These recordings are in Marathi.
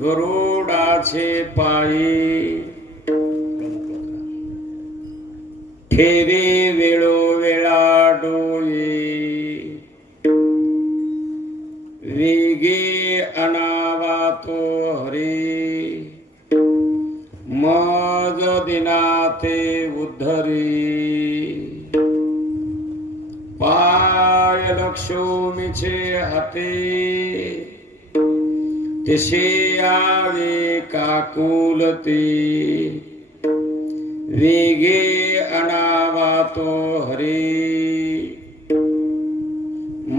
गरुडाचे पायी ठेवे वेळोवेळा डोळे वेगे अनावा तो हरी मज दिनाते उद्धरी पाय लक्ष्मीचे हाते तसे आवे काकुलते वेगे अनावा तो हरी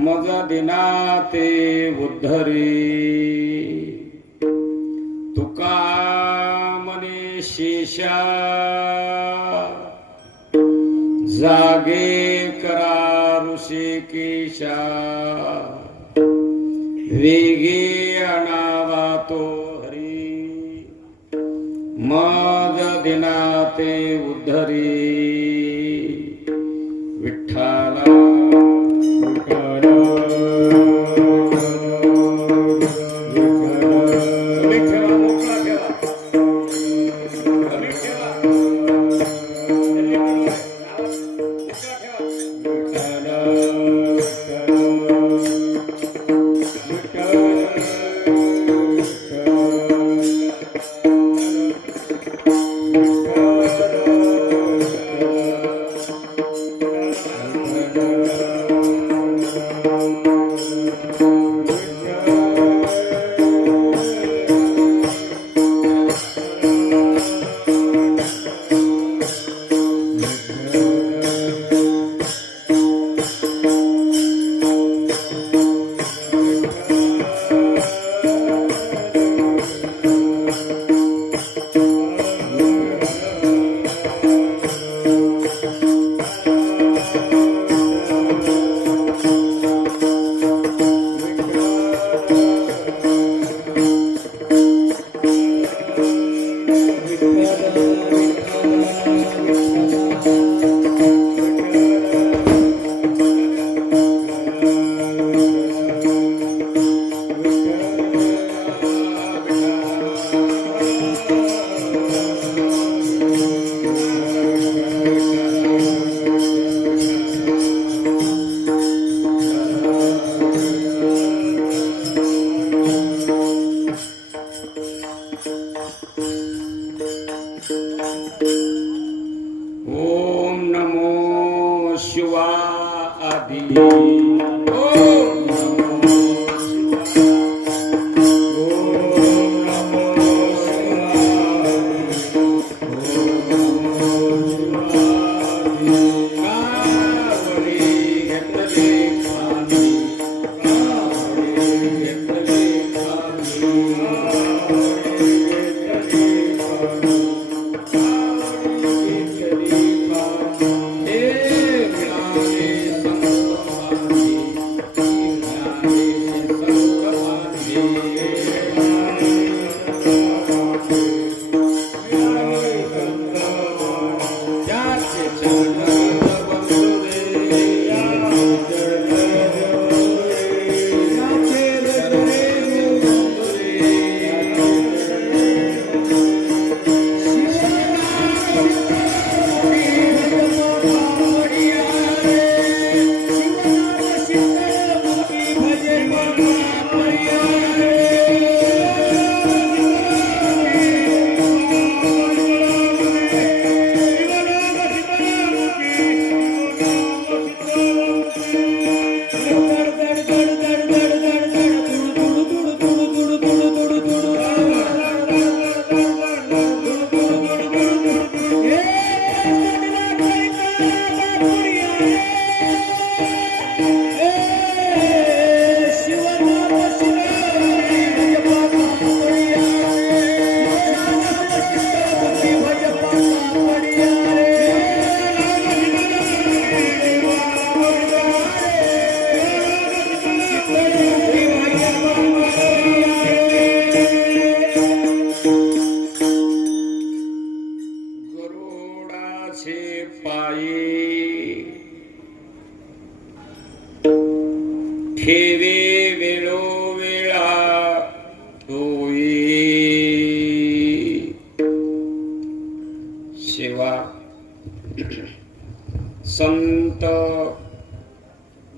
मज दिनाते उद्धरी तुका मने शेषा जागे करा ऋषिकेशा वेगे अनावा तो हरी मज दिनाते उद्धरी विठ्ठला ओम नमो शिवाय ओम नमो ठेवे वेळोवेळा तोई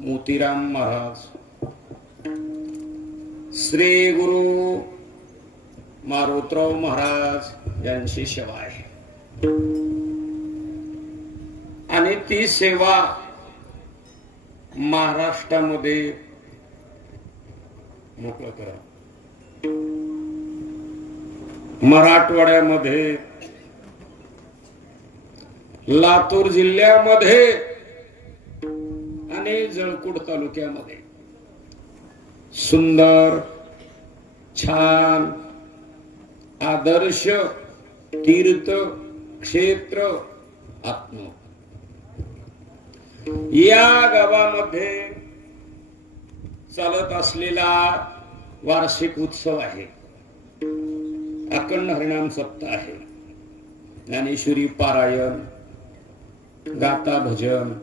मोतीराम महाराज, श्री गुरु मारुतराव महाराज यांची सेवा आहे आणि ती सेवा महाराष्ट्रामध्ये मोकळं करा. मराठवाड्यामध्ये, लातूर जिल्ह्यामध्ये आणि जळकोट तालुक्यामध्ये सुंदर छान आदर्श तीर्थ क्षेत्र आत्म या गावामध्ये चालत असलेला वार्षिक उत्सव आहे. अखंड हरिनाम सप्ताह आहे. ज्ञानेश्वरी पारायण, गाथा भजन,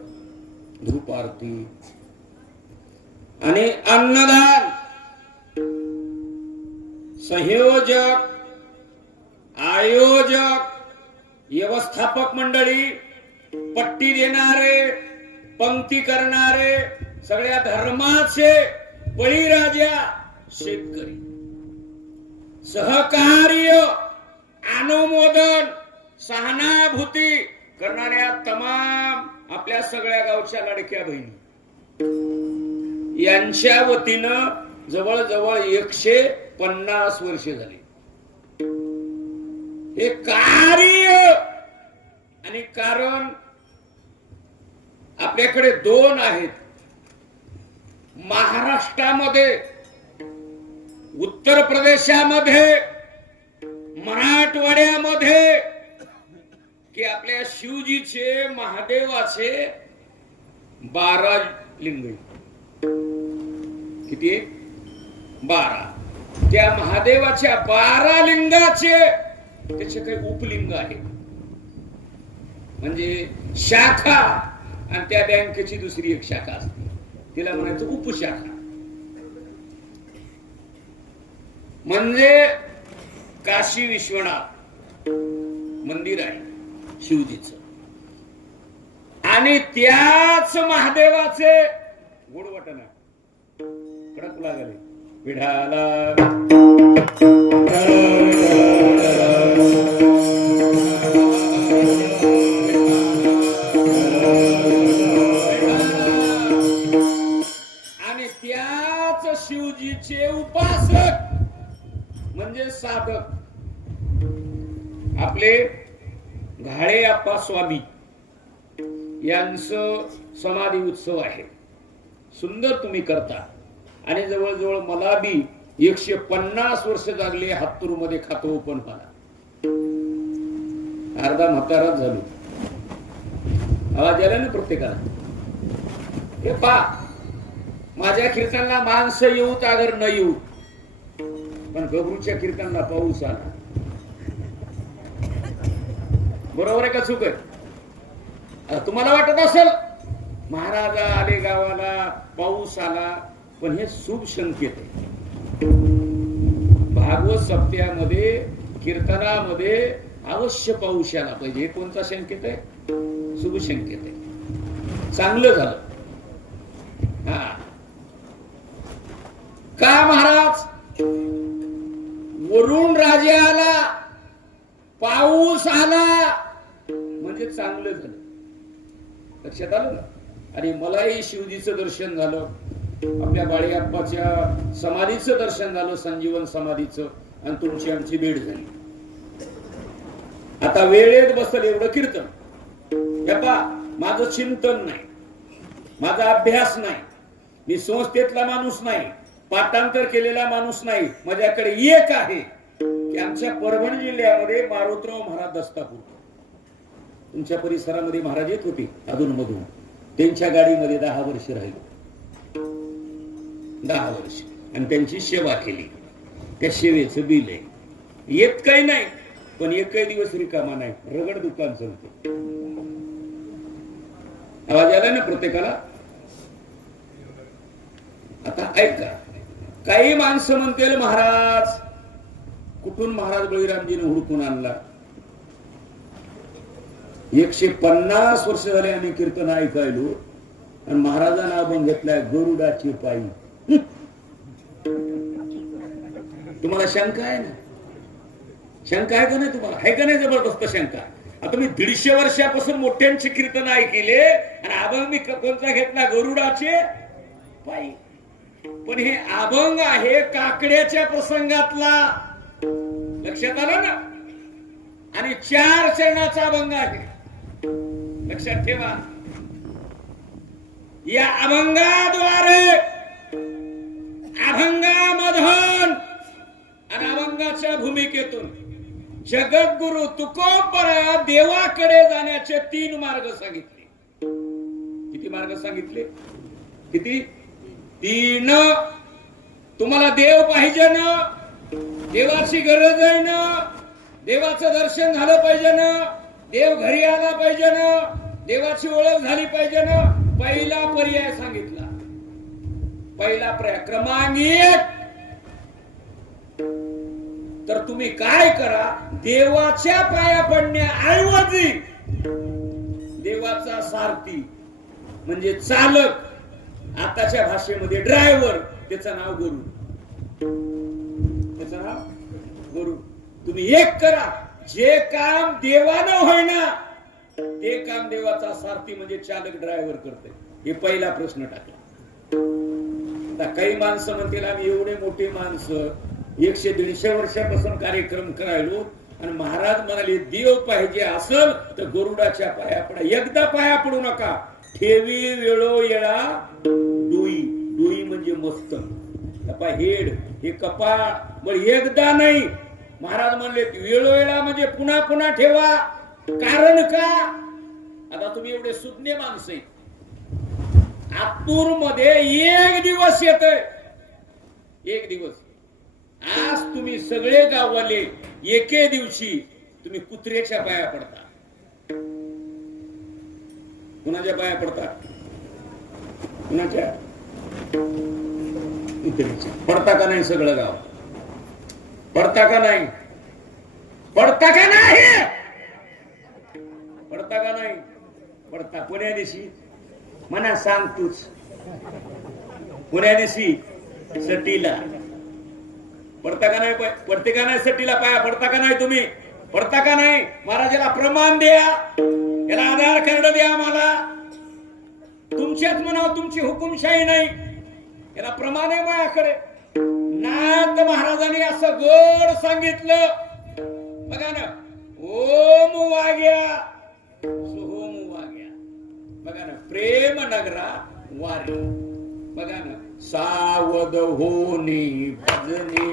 धूप आरती आणि अन्नदान. संयोजक, आयोजक, व्यवस्थापक मंडळी, पट्टी देणारे, पंक्ती करणारे, सगळ्या धर्माचे बळीराजा, शेतकरी, सहकार्य, अनुमोदन, सहानुभूती करणाऱ्या तमाम आपल्या सगळ्या गावच्या लाडक्या बहिणी यांच्या वतीनं जवळजवळ 150 वर्ष झाली. हे कार्य आणि कारण आपल्याकडे दोन आहेत. महाराष्ट्रामध्ये, उत्तर प्रदेशामध्ये, मराठवाड्यामध्ये की आपल्या शिवजीचे, महादेवाचे 12 लिंग. किती? 12. त्या महादेवाच्या 12 लिंगाचे त्याचे काही उपलिंग आहे, म्हणजे शाखा. आणि त्या बँकेची दुसरी एक शाखा असते, तिला म्हणायचं उपशाखा. म्हणजे काशी विश्वनाथ मंदिर आहे शिवजीचं, आणि त्याच महादेवाचे गोडवटन कडक लागले विढाला. आणि त्याच शिवजीचे उपासक म्हणजे साधक आपले घाळे आप्पा स्वामी यांचं समाधी उत्सव आहे. सुंदर तुम्ही करता. आणि जवळजवळ मला बी 150 वर्ष लागले हातूर मध्ये खातो ओपन व्हायला. अर्धा म्हाताराच झालो. आवाज आला ना प्रत्येकाला. हे पा, माझ्या कीर्तनाला माणसं येऊत अगर न येऊ, पण गबरूच्या कीर्तनाला पाऊस आला. बरोबर आहे का चूक आहे? तुम्हाला वाटत असेल महाराज आले गावाला, पाऊस आला, पण हे शुभ संकेत आहे. भागवत सप्त्यामध्ये, कीर्तनामध्ये अवश्य पाऊस आला पाहिजे. हे कोणता संकेत आहे? शुभ संकेत आहे. चांगलं झालं. हा का महाराज? वरुण राजे आला, पाऊस आला म्हणजे चांगलं झालं. लक्षात आलं ना? आणि मलाही शिवजीचं दर्शन झालं, आपल्या बाळी आप्पाच्या समाधीचं दर्शन झालं, संजीवन समाधीचं, आणि तुमची आमची भेट झाली. आता वेळेत बसल एवढं कीर्तन. हे पहा, माझं चिंतन नाही, माझा अभ्यास नाही, मी संस्थेतला माणूस नाही, पाठांतर केलेला माणूस नाही. माझ्याकडे एक आहे की आमच्या परभणी जिल्ह्यामध्ये मारुतराव महाराज दस्तापूर, तुमच्या परिसरामध्ये महाराज येत होते अधून मधून. त्यांच्या गाडीमध्ये 10 वर्ष राहिले. 10 वर्ष. आणि त्यांची सेवा केली. त्या सेवेचं बिल आहे. येत काही नाही, पण एकही दिवस रिकामा नाही. रगड दुकान चालते. आवाज आला ना प्रत्येकाला? आता ऐका, काही माणसं म्हणतील महाराज कुठून महाराज बळीरामजीने हुडकून आणला. 150 वर्ष झाले आम्ही कीर्तन ऐकायलो, आणि महाराजांना अभंग घेतलाय गरुडाची पायी. तुम्हाला शंका आहे ना? शंका आहे का नाही तुम्हाला? आहे का नाही जबरदस्त शंका? आता मी 150 वर्षापासून मोठ्यांची कीर्तन ऐकले आणि अभंग मी कोणता घेतला? गरुडाचे पायी. पण हे अभंग आहे काकड्याच्या प्रसंगातला, लक्षात आलं ना? आणि 4 चरणाचा अभंग आहे, लक्षात ठेवा. या अभंगाद्वारे, अभंगामधून आणि अभंगाच्या भूमिकेतून जगद्गुरु तुकोबरा देवाकडे जाण्याचे 3 मार्ग सांगितले. किती मार्ग सांगितले? किती? 3. तुम्हाला देव पाहिजे ना, देवाची गरज आहे ना, देवाचं दर्शन झालं पाहिजे ना, देव घरी आला पाहिजे ना, देवाची ओळख झाली पाहिजे ना. पहिला पर्याय सांगितला. पहिला पर्याय क्रमांक 1. तर तुम्ही काय करा, देवाच्या पाया पडण्याऐवजी देवाचा सारथी म्हणजे चालक, आताच्या भाषेमध्ये ड्रायव्हर, त्याचं नाव गुरु, त्याचं नाव गुरु. तुम्ही एक करा, जे काम देवानं होईना ते काम देवाचा सारथी म्हणजे चालक, ड्रायव्हर करते. हे पहिला प्रश्न टाकला. आता काही माणसं म्हणतील आम्ही एवढे मोठे माणसं 100-150 वर्षापासून कार्यक्रम करायलो आणि महाराज म्हणाले देव पाहिजे असल तर गरुडाच्या पाया पडा. एकदा पाया पडू नका. ठेवी वेळो येळा डोई. डोई म्हणजे मस्तक, हेड, हे कपाळ. मग एकदा नाही, महाराज म्हणले वेळोवेळा म्हणजे पुन्हा पुन्हा ठेवा. कारण का? आता तुम्ही एवढे सुज्ञ माणसं, आतूर मध्ये 1 दिवस येतोय, 1 दिवस. आज तुम्ही सगळे गाववाले एके दिवशी तुम्ही कुत्र्याच्या पाया पडता. कुणाच्या पाया पडता? कुणाच्या? कुत्र्याच्या. पडता का नाही? सगळं गाव पडता का नाही? पडता का नाही? पडता का नाही? पडता. पुण्या दिवशी म्हणा सांग तूच, पुण्या दिवशी सटीला पडता का नाही? पडते का नाही? सटीला पाया पडता का नाही? तुम्ही पडता का नाही? महाराजाला प्रमाण द्या, याला आधार कार्ड द्या. मला तुमच्याच म्हणावं, तुमची हुकुमशाही नाही, याला प्रमाण आहे माझ्याकडे. नाथ महाराजांनी असं गोड सांगितलं बघा ना, ओम वाग्या सोहम वाग्या. बघा ना, प्रेम नगरा वारी. बघा ना, सावध होणे भजने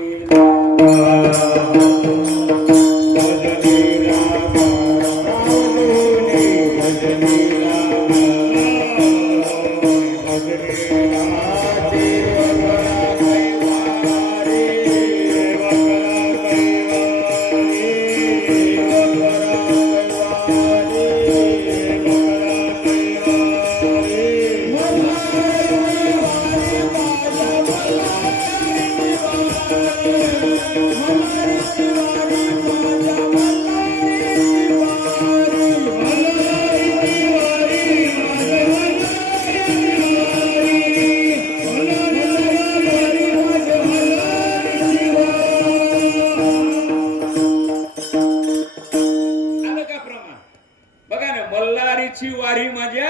वारी माझ्या.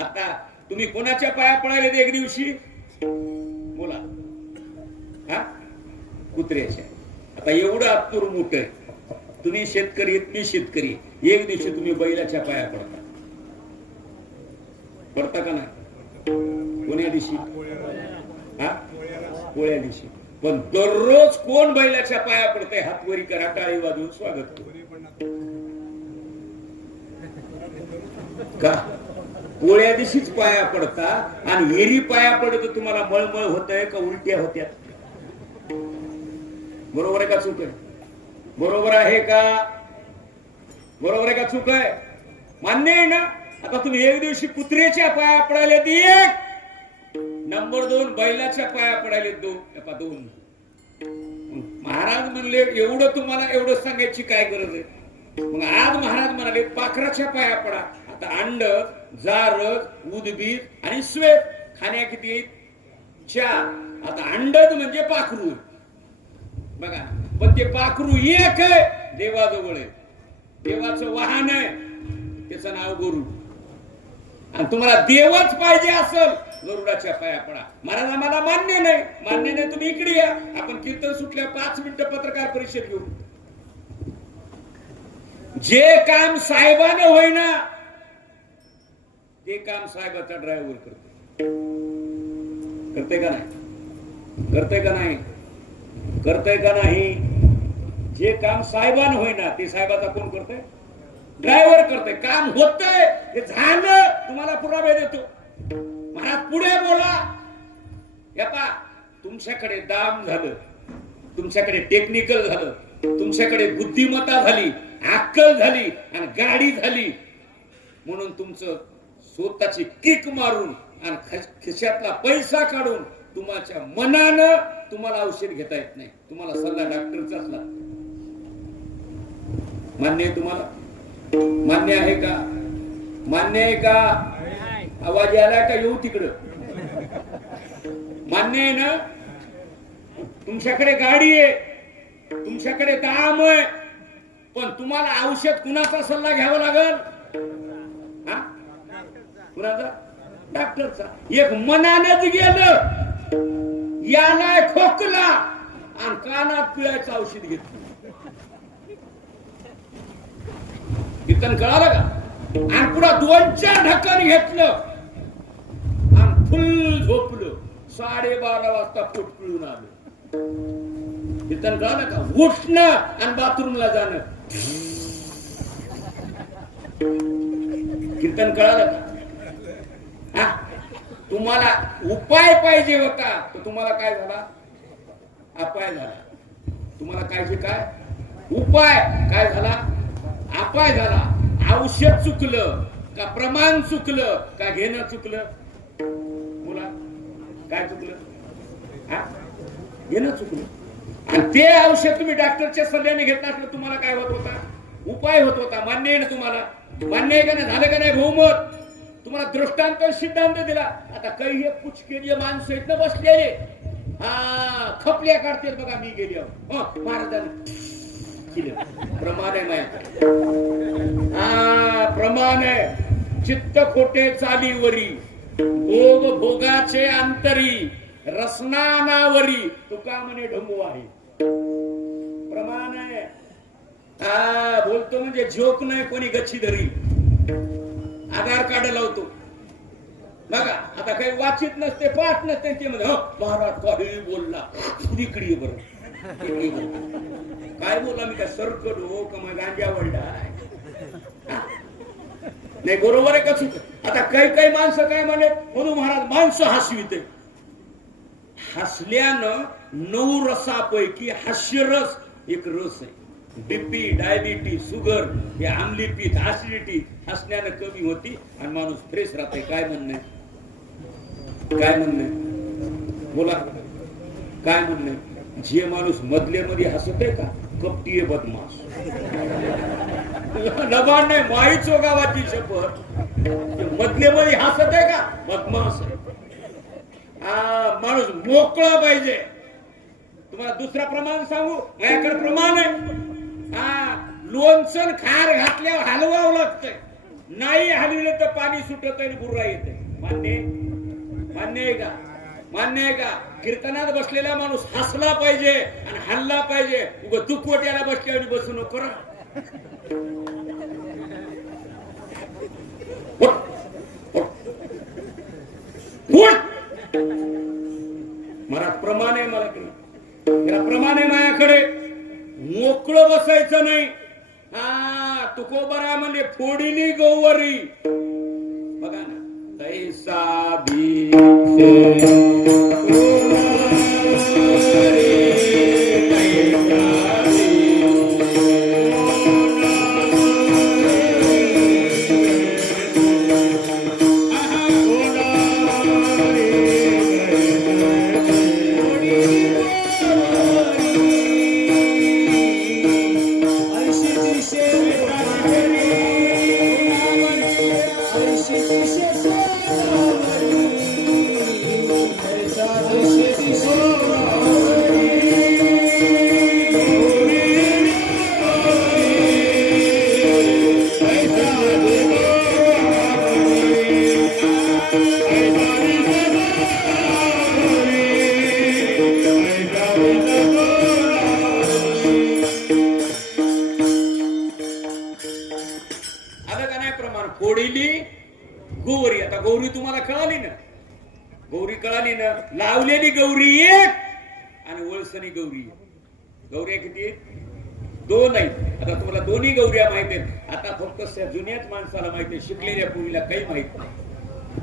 आता तुम्ही कोणाच्या पाया पडायला 1 दिवशी? बोला. हा? कुत्र्याच्या. आता एवढं आतूर मोठं आहे. तुम्ही शेतकरी, मी शेतकरी. 1 दिवशी तुम्ही बैलाच्या पाया पडता. पडता का नाही? कोण्या दिवशी? हा? पोळ्या दिवशी. पण दररोज कोण बैलाच्या पाया पडते? हातवरी करा, टाळी वाजवून स्वागत करू. का? पोळ्या दिवशीच पाया पडता आणि एरी पाया पडत तुम्हाला मळमळ होत आहे का उलट्या होत्या? बरोबर आहे का चूक आहे? बरोबर आहे का? बरोबर आहे का चूक आहे? मान्य आहे ना? आता तुम्ही 1 दिवशी कुत्र्याच्या पाया पडायला 1, नंबर 2 बैलाच्या पाया पडायला 2. महाराज म्हणले एवढं तुम्हाला एवढं सांगायची काय गरज आहे? मग आज महाराज म्हणाले पाखराच्या पाया पडा. आता अंड, जारद, उदबीज आणि श्वेत खाण्या किती आहेत? 4. आता अंडद म्हणजे पाखरू बघा, पण ते पाखरू एक आहे देवाजवळ आहे, देवाचं वाहन आहे, त्याचं नाव गरुड. आणि तुम्हाला देवच पाहिजे असेल गरुडाच्या पाया पडा. महाराज आम्हाला मान्य नाही, तुम्ही इकडे या, आपण कीर्तन सुटल्या 5 मिनिटं पत्रकार परिषद घेऊ. जे काम साहेबानं होईना ते काम साहेबाचा ड्रायव्हर करते का नाही? करते का नाही? जे काम साहेबानं होईना ते साहेबाचा कोण करते? ड्रायव्हर करते. काम होतंय, हे झालं, तुम्हाला पुरावे देतो. महाराज पुढे बोला. या पा, तुमच्याकडे दाम झालं, तुमच्याकडे टेक्निकल झालं, तुमच्याकडे बुद्धिमत्ता झाली, अक्कल झाली आणि गाडी झाली, म्हणून तुमचं स्वतःची किक मारून आणि खिशातला पैसा काढून तुमच्या मनानं तुम्हाला औषध घेता येत नाही. तुम्हाला सल्ला डॉक्टरचाच लागतो. मान्य आहे तुम्हाला? मान्य आहे का? मान्य आहे का? आवाज आला का? येऊ तिकडं. मान्य आहे ना? तुमच्याकडे गाडी आहे, तुमच्याकडे दाम आहे, पण तुम्हाला औषध कुणाचा सल्ला घ्यावा लागेल? कुणाचा? डॉक्टरचा. एक मनानच गेलं, याला खोकला आणि कानात पिळायचं औषध घेतलं. कीर्तन कळालं का? आणि पुढे 2-4 ढक्कन घेतलं आणि फुल झोपलं. 12:30 वाजता पोट पिळून आलं. कीर्तन कळालं का? उठणं आणि बाथरूमला जाणं. कीर्तन कळालं का? तुम्हाला उपाय पाहिजे होता, तर तुम्हाला काय झाला? अपाय झाला. तुम्हाला काय उपाय काय झाला? अपाय झाला. औषध चुकलं का? प्रमाण चुकलं का? घेणं चुकलं? बोला, काय चुकलं? घेणं चुकलं. आणि ते औषध तुम्ही डॉक्टरच्या सल्ल्याने घेतला असलं, तुम्हाला काय होत होता? उपाय होत होता. मान्य आहे ना तुम्हाला? मान्य आहे का नाही? झालं का नाही? बहुमत. तुम्हाला दृष्टांत सिद्धांत दिला. आता काही हे पुचकेली माणसं आहेत ना बसलेले, खपल्या काढतील बघा. मी गेली महाराजांनी प्रमाण आहे माझ्याकडे. प्रमाण आहे. चित्त खोटे चालीवरी, भोग भोगाचे अंतरी, रसनानावरी तुका म्हणे ढंबू आहे. प्रमाण आहे. बोलतो म्हणजे जोक नाही, कोणी गच्ची धरी. आधार कार्ड लावतो बघा. आता काही वाचित नसते, पाठ नसते, ते म्हणजे महाराज काही बोलला. इकडे बरं, काय बोला? मी काय सरकड हो का? मग गांजा वळला नाही. बरोबर आहे का चुक? आता काही माणसं काय म्हणे, म्हणून महाराज माणसं हसविते. हसल्यानं 9 रसापैकी हास्यरस एक रस आहे. बीपी, डायबिटीज, शुगर, हे आम्ली पित्त, ऍसिडिटी हसण्यानं कमी होती आणि माणूस फ्रेश राहते. काय म्हणणं? बोला, काय म्हणणं? जे माणूस मधले मध्ये हसत आहे का? कपटी आहे, बदमाश. लबाड नाही, माईचो गावाची शपथ. मधले मध्ये हसत आहे का? बदमाश आहे. माणूस मोकळा पाहिजे. तुम्हाला दुसरा प्रमाण सांगू? माझ्याकडे प्रमाण आहे. लोणचं खार घातल्यावर हलवावं लागतंय. नाही हलविलं तर पाणी सुटत आहे, बुर्रा येते. मान्य आहे का? मान्य आहे का? कीर्तनात बसलेला माणूस हसला पाहिजे आणि हल्ला पाहिजे. उगा दुखवट्याला बसल्यावर बसू नको. मला प्रमाण आहे, मला प्रमाण आहे माझ्याकडे. मोकळं बसायचं नाही. तुकोबरा म्हणजे फोडीली गौवरी बघा ना. तैसा भी फोडीली गौरी. आता गौरी तुम्हाला कळाली ना, गौरी कळाली ना. लावलेली गौरी एक आणि वळसणी गौरी एक. गौऱ्या किती? दोन आहेत. आता तुम्हाला दोन्ही गौऱ्या माहित आहेत. आता फक्त जुन्याच माणसाला माहित आहे, शिकलेल्या पुरीला काही माहित नाही.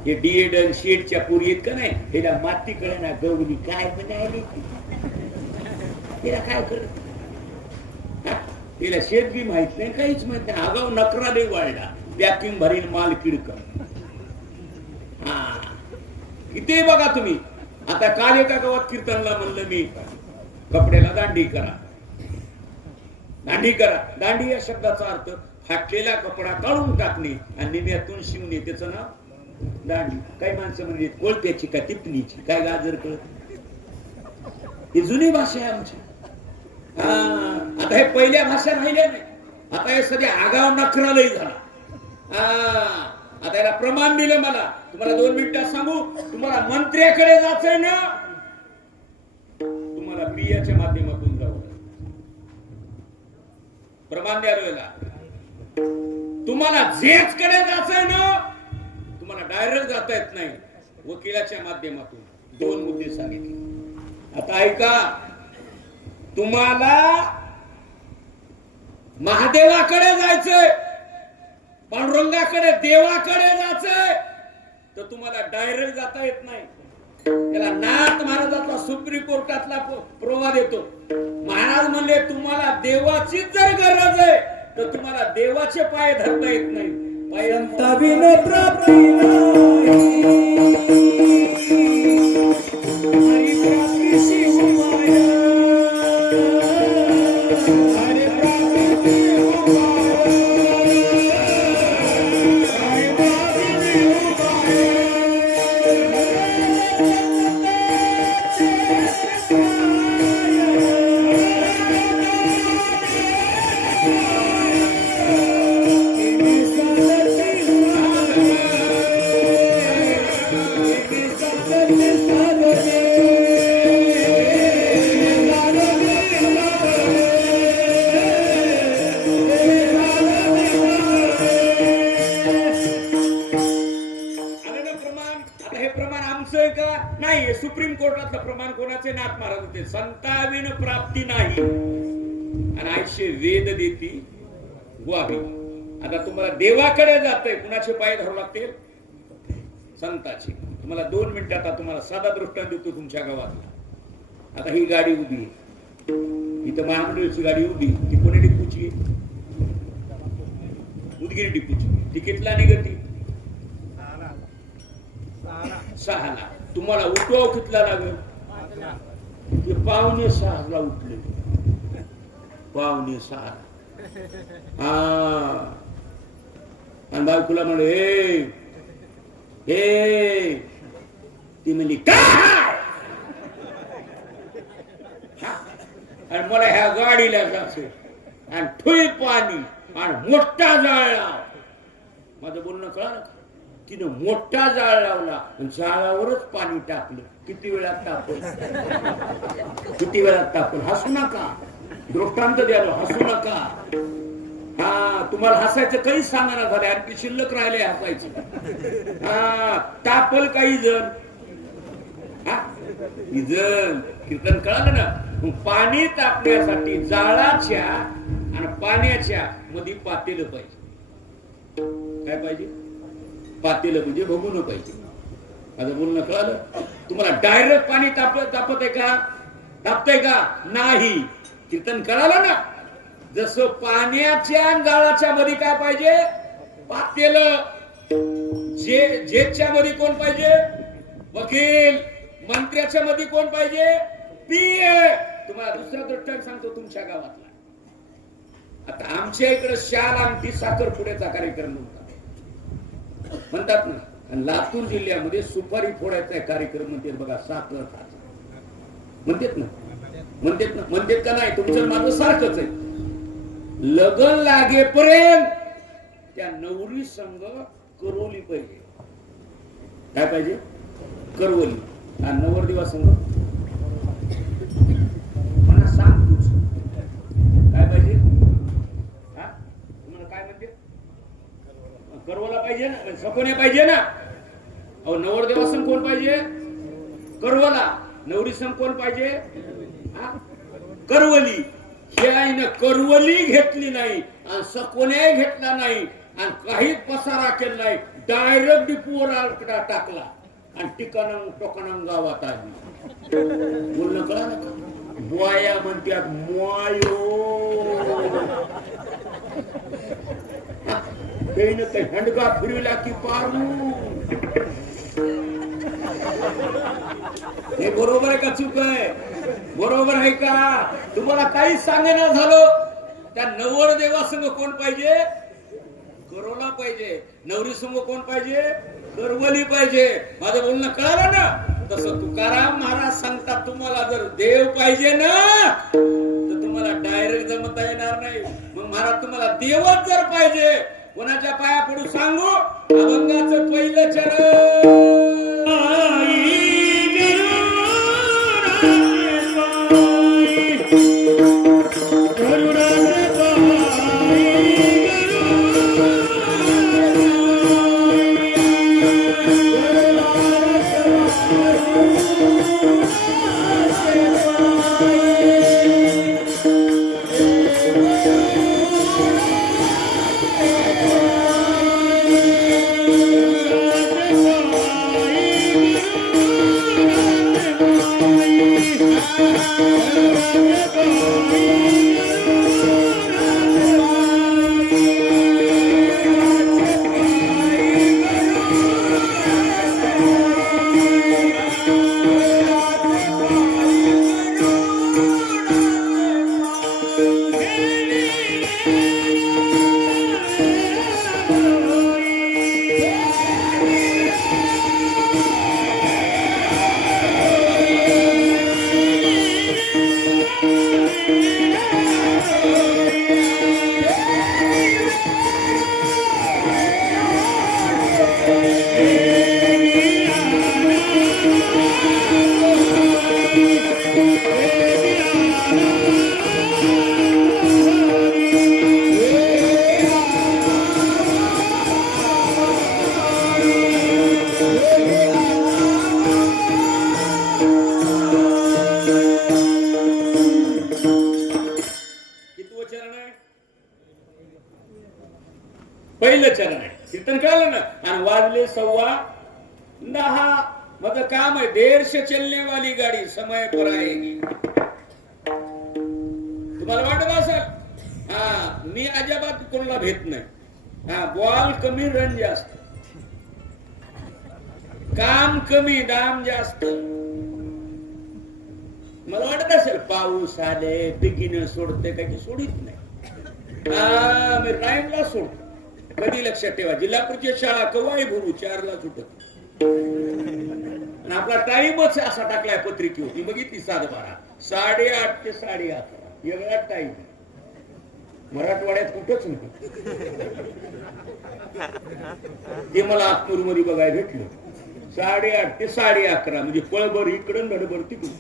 हे डीएड आणि शेडच्या पुरी आहेत का नाही, त्याला माती कळे ना गौरी काय म्हणाली, तिला काय कळत, तिला शेत बी माहित नाही, काहीच माहित नाही. आगाव नकरा दे वाढला, पॅकिंग भरीन माल किडक. हा किती बघा तुम्ही. आता काल एका गावात कीर्तनला म्हणलं मी, कपड्याला दांडी करा, दांडी करा. दांडी या शब्दाचा अर्थ फाटलेला कपडा काढून टाकणे आणि निम्यातून शिवणे, त्याचं नाव दांडी. काही माणसं म्हणजे कोळप्याची का टिपणीची काय गाजर कळत. ही जुनी भाषा आहे आमची. आता हे पहिल्या भाषा राहिल्या नाही. आता हे सध्या आगाव नखरालय झाला. आता याला प्रमाण दिलं मला. तुम्हाला 2 मिनिटात सांगू. तुम्हाला मंत्र्याकडे जायचंय ना, तुम्हाला बियाच्या माध्यमातून जावं. प्रमाण द्यायला. तुम्हाला जेच कडे जायचंय ना, तुम्हाला डायरेक्ट जाता येत नाही, वकिलाच्या माध्यमातून. 2 मुद्दे सांगितले. आता ऐका, तुम्हाला महादेवाकडे जायचंय, पांडुरंगाकडे, देवाकडे जायचंय, तर तुम्हाला डायरेक्ट जाता येत नाही. त्याला नाथ महाराजाचा सुप्रीम कोर्टातला प्रवाद येतो. महाराज म्हणले तुम्हाला देवाचीच जर गरज आहे तर तुम्हाला देवाचे पाय धरता येत नाही. पायांता बिन प्राप्ती नाही, हरी प्राप्ती शिव माया, हरी प्राप्ती शिव माया, हरी प्राप्ती शिव माया. नाही, सुप्रीम कोर्टातलं प्रमाण कोणाचे? नाथ महाराज होते. संताविन प्राप्ती नाही आणि आयुष्य वेद देती ग्वाही. आता तुम्हाला देवाकडे जातंय, कुणाचे पाय धरावे लागतील? संताची. तुम्हाला 2 मिनिटात तुम्हाला साधा दृष्टांत देतो तुमच्या गावात. आता ही गाडी उभी आहे, इथं महामंडळची गाडी उभी. ती कोणी डिपूची? उदगीर डिपूची. तिकीटला निघती 6ला. तुम्हाला उठवाव कितला लागेल? 5:45 उठले. 5:45. आणि बायकोला म्हणे हे ती म्हणली काय, आणि मला ह्या गाडीला जायचं आणि ठुई पाणी आणि मोठा जाळ लाव. माझं बोलणं कळलं का? तिने मोठा जाळ लावला आणि जाळावरच पाणी टाकलं. किती वेळात टाकून, किती वेळात टाकून. हसू नका, दृष्टांत द्यालो, हसू नका. हा तुम्हाला हसायचं काही सांगणार झालं, आणखी शिल्लक राहिले हसायचं. तापल काही जण, जण कीर्तन कळालं ना. पाणी तापण्यासाठी जाळाच्या आणि पाण्याच्या मध्ये पातेलं पाहिजे. काय पाहिजे? पातेलं म्हणजे बघून पाहिजे. माझं बोलणं कळालं? तुम्हाला डायरेक्ट पाणी तापत आहे का? तापतंय का? नाही. कीर्तन कळालं ना. जसं पाण्याच्या आणि जाळाच्या मध्ये काय पाहिजे? पातेलं. जेच्या मध्ये कोण पाहिजे? वकील. मंत्र्याच्या मध्ये कोण पाहिजे? पीए. तुम्हाला दुसरा दृष्टांत सांगतो तुमच्या गावातला. आता आमच्या इकडे शाल आमटी साखरपुड्याचा कार्यक्रम म्हणतात ना. आणि लातूर जिल्ह्यामध्ये सुपारी फोडायचा कार्यक्रम म्हणते बघा, 7 तास. म्हणतात ना, म्हणतात का नाही? तुमचं माझं सारखंच आहे. लग्न लागेपर्यंत त्या नवरी संग करवली पाहिजे. काय पाहिजे? करवली. आणि नवरदेवा संग मला सांग तूच काय पाहिजे? हा, तुम्हाला काय म्हणते? करवला पाहिजे ना, सकोन्या पाहिजे ना. अहो, नवरदेवा संग कोण पाहिजे? करवला. नवरी संग कोण पाहिजे? करवली. हे आईनं करवली घेतली नाही आणि सकोन्या घेतला नाही आणि काही पसारा केला नाही. डायरेक्ट डिपोरा टाकला आणि टिकाणं टोकाणं गावात आली. बोलणं कळालं का? बुवाया म्हणतात मुआयो. काही हंडगा फिरविला की पारू. हे बरोबर आहे का चूक आहे? बरोबर आहे का? तुम्हाला काही सांगेना झालं. त्या नवरदेवासंग कोण पाहिजे? करवला पाहिजे. नवरी संग कोण पाहिजे? करवली पाहिजे. माझं बोलणं कळालं ना? तसं तुकाराम महाराज सांगतात, तुम्हाला जर देव पाहिजे ना तर तुम्हाला डायरेक्ट जमता येणार नाही. मग महाराज तुम्हाला देवच जर पाहिजे, कोणाच्या पाया पडू सांगू? अभंगाचं पहिलं चरण. पहिलं चरण आहे. कीर्तन कळलं ना? आणि वाजले 10:15. माझं काम आहे. देर से चलने वाली गाडी समय पर आएगी. तुम्हाला वाटत असेल मी अजिबात कोणाला भेट नाही. बॉल कमी, रन जास्त, काम कमी, दाम जास्त. मला वाटत असेल पाऊस आले पिकीनं सोडते काय की सोडित नाही. मी टाइमला सोडतो. कधी लक्षात ठेवा, जिल्हा परिषद शाळा कवाई भरू 4ला सुटत आणि आपला टाइमच असा टाकलाय पत्रिकेवर. ती बघितली 7:12, 8:30 ते 11:30 वेगळा टाइम. मराठवाड्यात कुठंच नाही. ते मला आत्मूर मध्ये बघायला भेटलं. 8:30 ते 11:30 म्हणजे पळभर इकडं धडभर तिकडून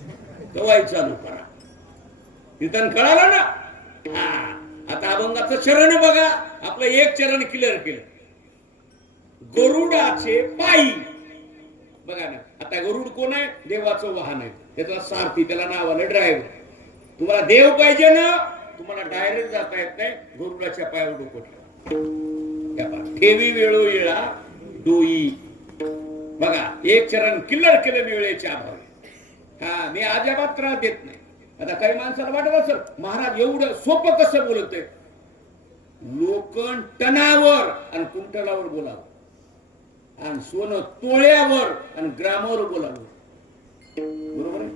कवाई चालू करा. कीर्तन कळालं ना? आता अभंगाचं चरण बघा. आपलं एक चरण क्लिअर केलं. गरुडाचे पायी. बघा ना, आता गरुड कोण आहे? देवाचं वाहन आहे. त्याचा सारथी, त्याला नाव आलं ड्रायव्हर. तुम्हाला देव पाहिजे ना, तुम्हाला डायरेक्ट जाता येत नाही. गरुडाच्या पायावर डोकं ठेवा. ठेवी वेळोवेळा डोई. बघा, एक चरण क्लिअर केलं वेळेच्या अभावी. मी अजिबात त्रास देत नाही. आता काही माणसाला वाटत असेल महाराज एवढं सोपं कसं बोलतोय. लोकं टनावर आणि कुंटलावर बोलावं आणि सोनं तोळ्यावर आणि ग्रामावर बोलावं. बरोबर आहे?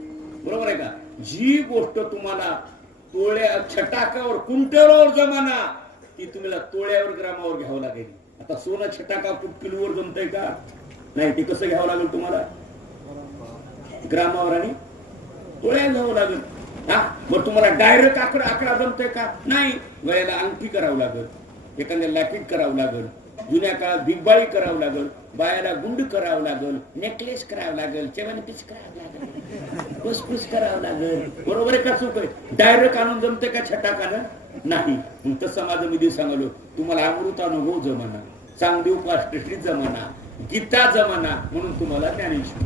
बरोबर आहे का? जी गोष्ट तुम्हाला तोळ्या छटाकावर कुंटलावर जमाना ती तुम्हाला तोळ्यावर ग्रामावर घ्यावं लागेल. आता सोनं छटाका किलोवर जमतंय का? नाही. ते कसं घ्यावं लागेल तुम्हाला? ग्रामावर आणि डोळ्या जावं लागेल. हा बरं तुम्हाला डायरेक्ट आकडा आकडा जमतोय का? नाही. गळ्याला अंगठी करावं लागेल, एखाद्या लॅकिट करावं लागेल, जुन्या काळात बिगबाळी करावं लागेल, बायाला गुंड करावं लागेल, नेकलेस करावं लागेल, चेवनपीस करावं लागेल, फुसफुस करावं लागेल. बरोबर आहे का चूक आहे? डायरेक्ट आणून जमते का छटाकानं? नाही. तसं माझं मी सांगलो तुम्हाला अमृत अनुभव जमाना, चांगदेव पाष्टी जमाना, गीता जमाना म्हणून तुम्हाला ज्ञानेश्वरी,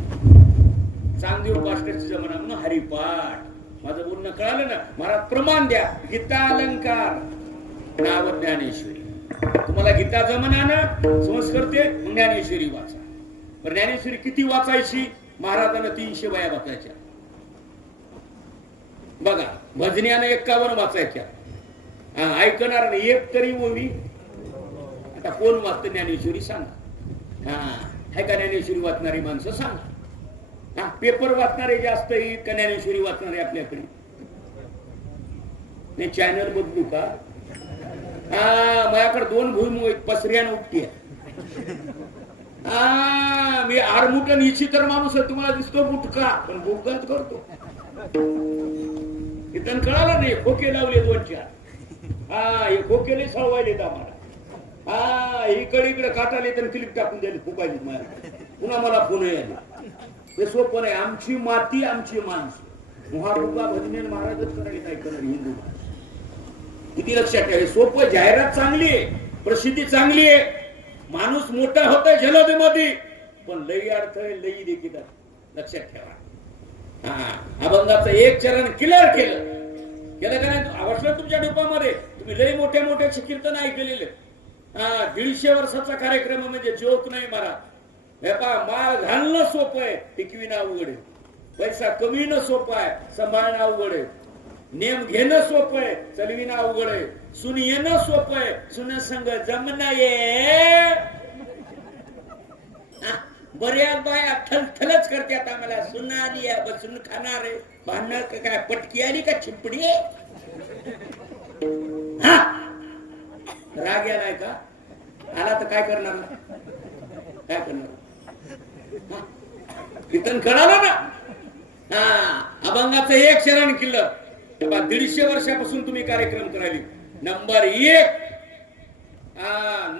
चांगदेव पाष्टीची जमाना म्हणून हरिपाठ. माझं बोलणं कळालं ना? महाराज प्रमाण द्या. गीता अलंकार नाव ज्ञानेश्वरी. तुम्हाला गीता जमाना ना संस्कृते ज्ञानेश्वरी वाचा. पण ज्ञानेश्वरी किती वाचायची? महाराजांना 300 वया वाचायच्या. बघा भजन्यानं 51 वाचायच्या. ऐकणार एक तरी ओवी. आता कोण वाचत ज्ञानेश्वरी सांगा? हाय का ज्ञानेश्वरी वाचणारी माणसं सांगा? पेपर वाचणारे जास्त आहेत का ज्ञानेश्वरी वाचणारे आपल्याकडे? नाही चॅनल बदलू का? माझ्याकडे 2 भुईमुग आहेत, पसऱ्यानं उपटी आहे. मी आरमुटन इच्छी तर माणूस आहे, तुम्हाला दिसतो बुटका पण बुटकाच करतो. इथं कळालं नाही. खोके लावले 2-4. हे खोकेले सळवायले आम्हाला. इकडे काटाले तर क्लिप टाकून द्यायला फुकायली मला. पुन्हा मला फोन आले. हे सोपं नाही. आमची माती आमची माणसं. महारुपा भजने महाराजच करायला काय करणार हिंदू माणसं. किती लक्षात ठेवा. सोपं. जाहिरात चांगली आहे, प्रसिद्धी चांगली आहे, माणूस मोठा होतोय जलदमध्ये, पण लई अर्थ आहे, लई देखील लक्षात ठेवा. अभंगाचं एक चरण क्लिअर केलं का नाही? आवश्यक तुमच्या डोक्यामध्ये तुम्ही लई मोठ्या मोठ्या कीर्तन ऐकलेले. 150 वर्षाचा कार्यक्रम म्हणजे जोक नाही महाराज. माळ घालणं सोपं आहे, टिकविणं अवघड आहे. पैसा कमीनं सोपं आहे, सांभाळणं अवघड आहे. नेम घेणं सोपं आहे, चलविणं अवघड आहे. सुन येणं सोपं आहे, सुन संग जमणं ये. बऱ्याच बाया थलथलच करते. आता मला सुन आली आहे, बसून खाणार आहे. भांडण काय पटकी आली का चिपडी? राग आलाय का? आला तर काय करणार? काय करणार? कीर्तन कळालं ना? अभंगाचं एक शरण किल्लं. 150 वर्षापासून तुम्ही कार्यक्रम करायले. नंबर 1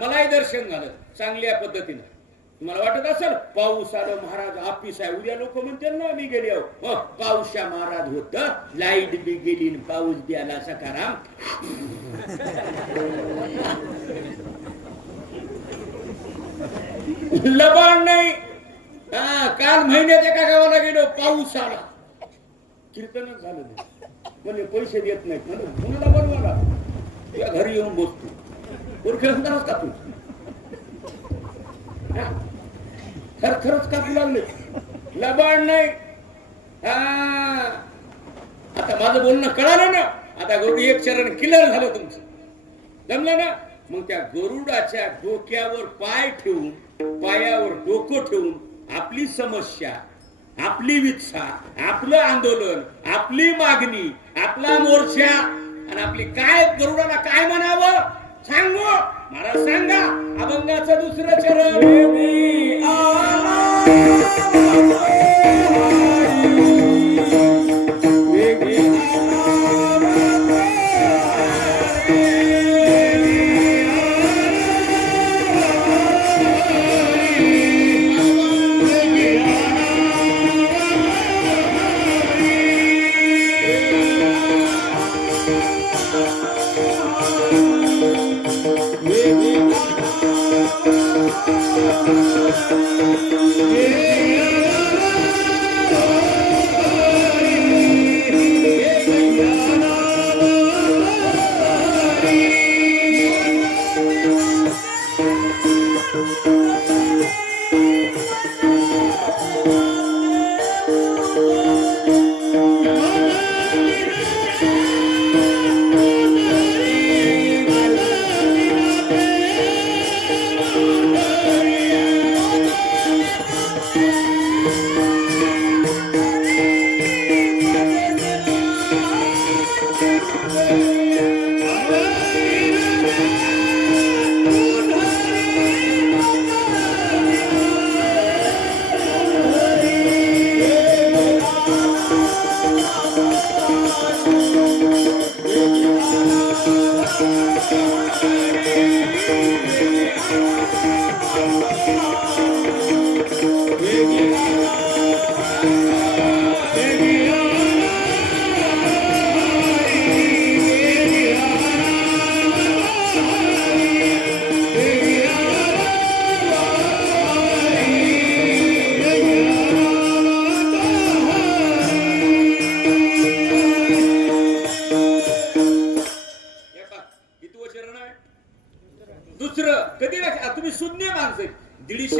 मलाही दर्शन झालं चांगल्या पद्धतीनं. तुम्हाला वाटत असेल पाऊस आलो महाराज ऑफिस आहे, उद्या लोक म्हणतील ना मी गेले पाऊसच्या महाराज होत, लाईट बी गेली, पाऊस बी आला सकाराम. लबाड नाही. काल महिन्यात एका गावाला गेलो, पाऊस आला, कीर्तनच झालं नाही. म्हणजे पैसे देत नाहीत म्हणून कुणाला बनवाला त्या घरी येऊन बसतो. ओळखीदारच का तू? खरंच कापू लागले. लबाड नाही. आता माझं बोलणं कळालं ना? आता गरुड एक चरण क्लिअर झालं तुमचं, जमलं ना? मग त्या गरुडाच्या डोक्यावर पाय ठेवून, पायावर डोकं ठेवून आपली समस्या, आपली विच्छा, आपलं आंदोलन, आपली मागणी, आपला मोर्चा आणि आपली काय गरुडाला काय म्हणावं सांगू महाराज. सांगा अभंगाचं दुसरं चरण.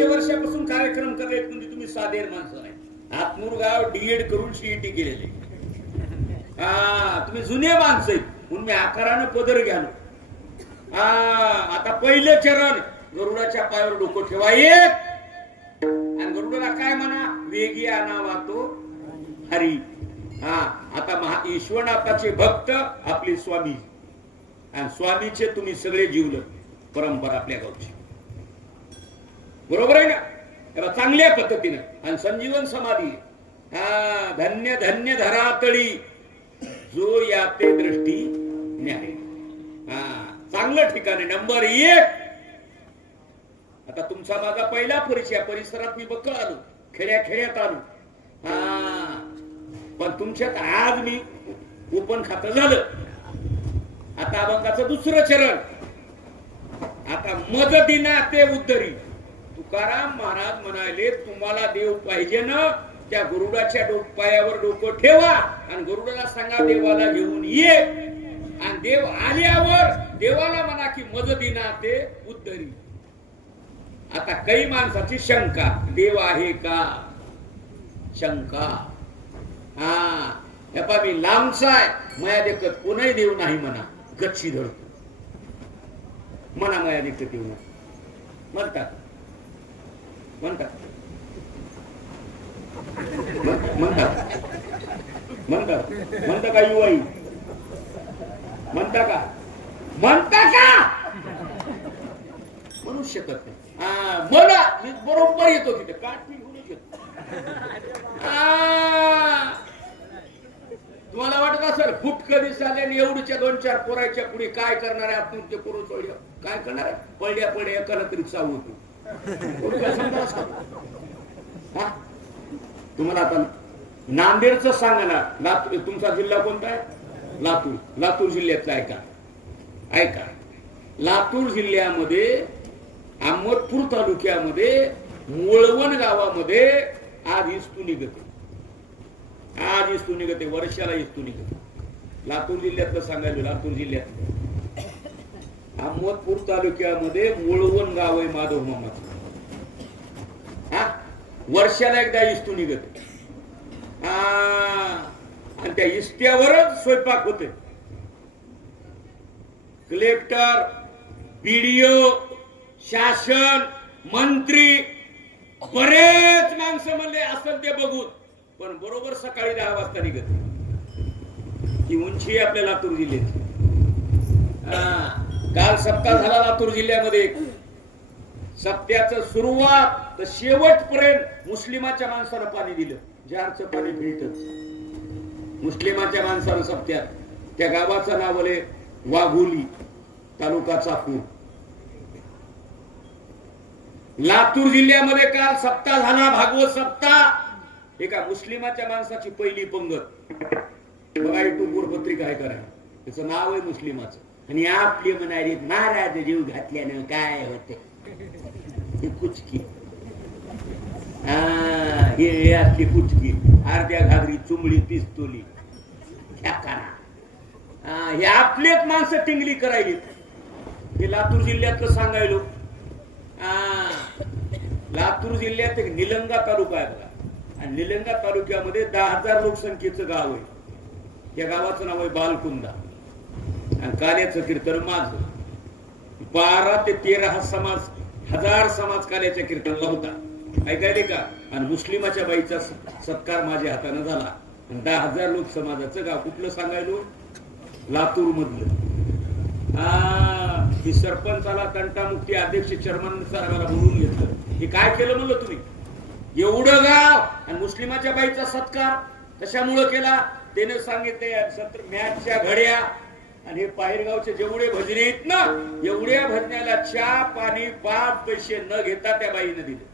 500 वर्षापासून कार्यक्रम करत म्हणजे तुम्ही साधेर माणसं नाही. आत्मूरगाव डीएड करून सीईटी केलेले. तुम्ही जुने माणसं आहेत म्हणून मी आकारानं पदर घ्यालो. आता पहिलं चरण गरुडाच्या पायावर डोकं ठेवा एक, आणि गरुडाला काय म्हणा, वेगी आणावा तो हरी. आता ईश्वरनाथाचे भक्त आपले स्वामी, आणि स्वामीचे तुम्ही सगळे जीवल परंपरा आपल्या गावची. बरोबर आहे ना? त्याला चांगल्या पद्धतीनं. आणि संजीवन समाधी, धन्य धन्य धरातळी जो याते दृष्टी न्याय. चांगलं ठिकाण नंबर 1. आता तुमचा माझा पहिला परिचय, परिसरात मी बक्कळ आलो, खेड्यात आलो. पण तुमच्यात आज मी ओपन खातं झालं. आता अभंगाचं दुसरं चरण. आता मज दिना ते उद्धरी. तुकाराम महाराज म्हणाले, तुम्हाला देव पाहिजे ना, त्या गरुडाच्या पायावर डोकं ठेवा आणि गरुडाला सांगा देवाला घेऊन ये. आणि देव आल्यावर देवाला म्हणा की मज दिना ते उद्धरी. आता काही माणसाची शंका, देव आहे का? शंका. मी लांबचा आहे, माया देखत कोणही देव नाही म्हणा, गच्ची धरतो म्हणा, माया देखत देव नाही म्हणतात. म्हणतात का युवाई? म्हणता का? म्हणू शकत नाही. मला मी बरोबर येतो तिथे, काट मी घेऊन येतो. तुम्हाला वाटत असेल फुटक दिसाले आणि एवढीच्या 2-4 पोरायच्या पुढे काय करणार आहे आपण? ते पोरं सोडल्या काय करणार आहे? पडल्या एकाला तरी चावू होतो. तुम्हाला आता नांदेडचं सांगा ना. लातूर, तुमचा जिल्हा कोणता आहे? लातूर. लातूर जिल्ह्यातला ऐका. लातूर जिल्ह्यामध्ये अहमदपूर तालुक्यामध्ये मुळवण गावामध्ये आज इस्तू निघते. वर्षाला इस्तू निघते. लातूर जिल्ह्यातलं सांगायचं. लातूर जिल्ह्यात अहमदपूर तालुक्यामध्ये मुळवण गाव आहे माधव मामाचं. वर्षाला एकदा इस्तू निघते. आणि त्या इस्त्यावरच स्वयंपाक होते. कलेक्टर, बीडीओ, शासन, मंत्री, बरेच माणसं म्हणले असेल ते बघून, पण बरोबर सकाळी 10 वाजता निघत. ही उंची आपल्या लातूर जिल्ह्याची. काल सप्ताह झाला लातूर जिल्ह्यामध्ये. सप्त्याचं सुरुवात तर शेवटपर्यंत मुस्लिमाच्या माणसानं पाणी दिलं. जारचं पाणी फिरतच मुस्लिमाच्या माणसानं सप्त्यात. त्या गावाचं नाव आले वाघोली, तालुका चाकूर. लातूर जिल्ह्यामध्ये काल सप्ताह झाला, भागवत सप्ताह. एका मुस्लिमाच्या माणसाची पहिली पंगत. बघा युट्यूबवर पत्रिका आहे करा, त्याचं नाव आहे मुस्लिमाचं. आणि आपले म्हणाले महाराज जीव घातल्यानं काय होते? हे कुचकी. हे असली कुचकी, अर्ध्या घागरी, चुंबडी, पिस्तोली, हे आपलेच माणसं टिंगली करायली. हे लातूर जिल्ह्यातलं सांगायलो. लातूर जिल्ह्यात एक निलंगा तालुका आहे बघा. आणि निलंगा तालुक्यामध्ये 10,000 लोकसंख्येचं गाव आहे. त्या गावाचं नाव आहे बालकुंदा. आणि कार्याचं कीर्तन माझं. 12 ते 13 हजार समाज कार्याच्या कीर्तनला होता. ऐकायले का? आणि मुस्लिमाच्या बाईचा सत्कार माझ्या हाताने झाला. 10,000 लोक समाजाचं गाव कुठलं सांगायलो? लातूर मधलं. ही सरपंचाला तंटामुक्ती अध्यक्ष चेअरमन साहेबाला बोलून घेतलं. हे काय केलं म्हणलं तुम्ही? एवढं गाव आणि मुस्लिमाच्या बाईचा सत्कार कशामुळे केला? त्याने सांगितले मॅचच्या घड्या आणि हे पाहिरगावचे जेवढे भजने आहेत ना, एवढ्या भजण्याला चहा पाणी 5 पैसे न घेता त्या बाईने दिले.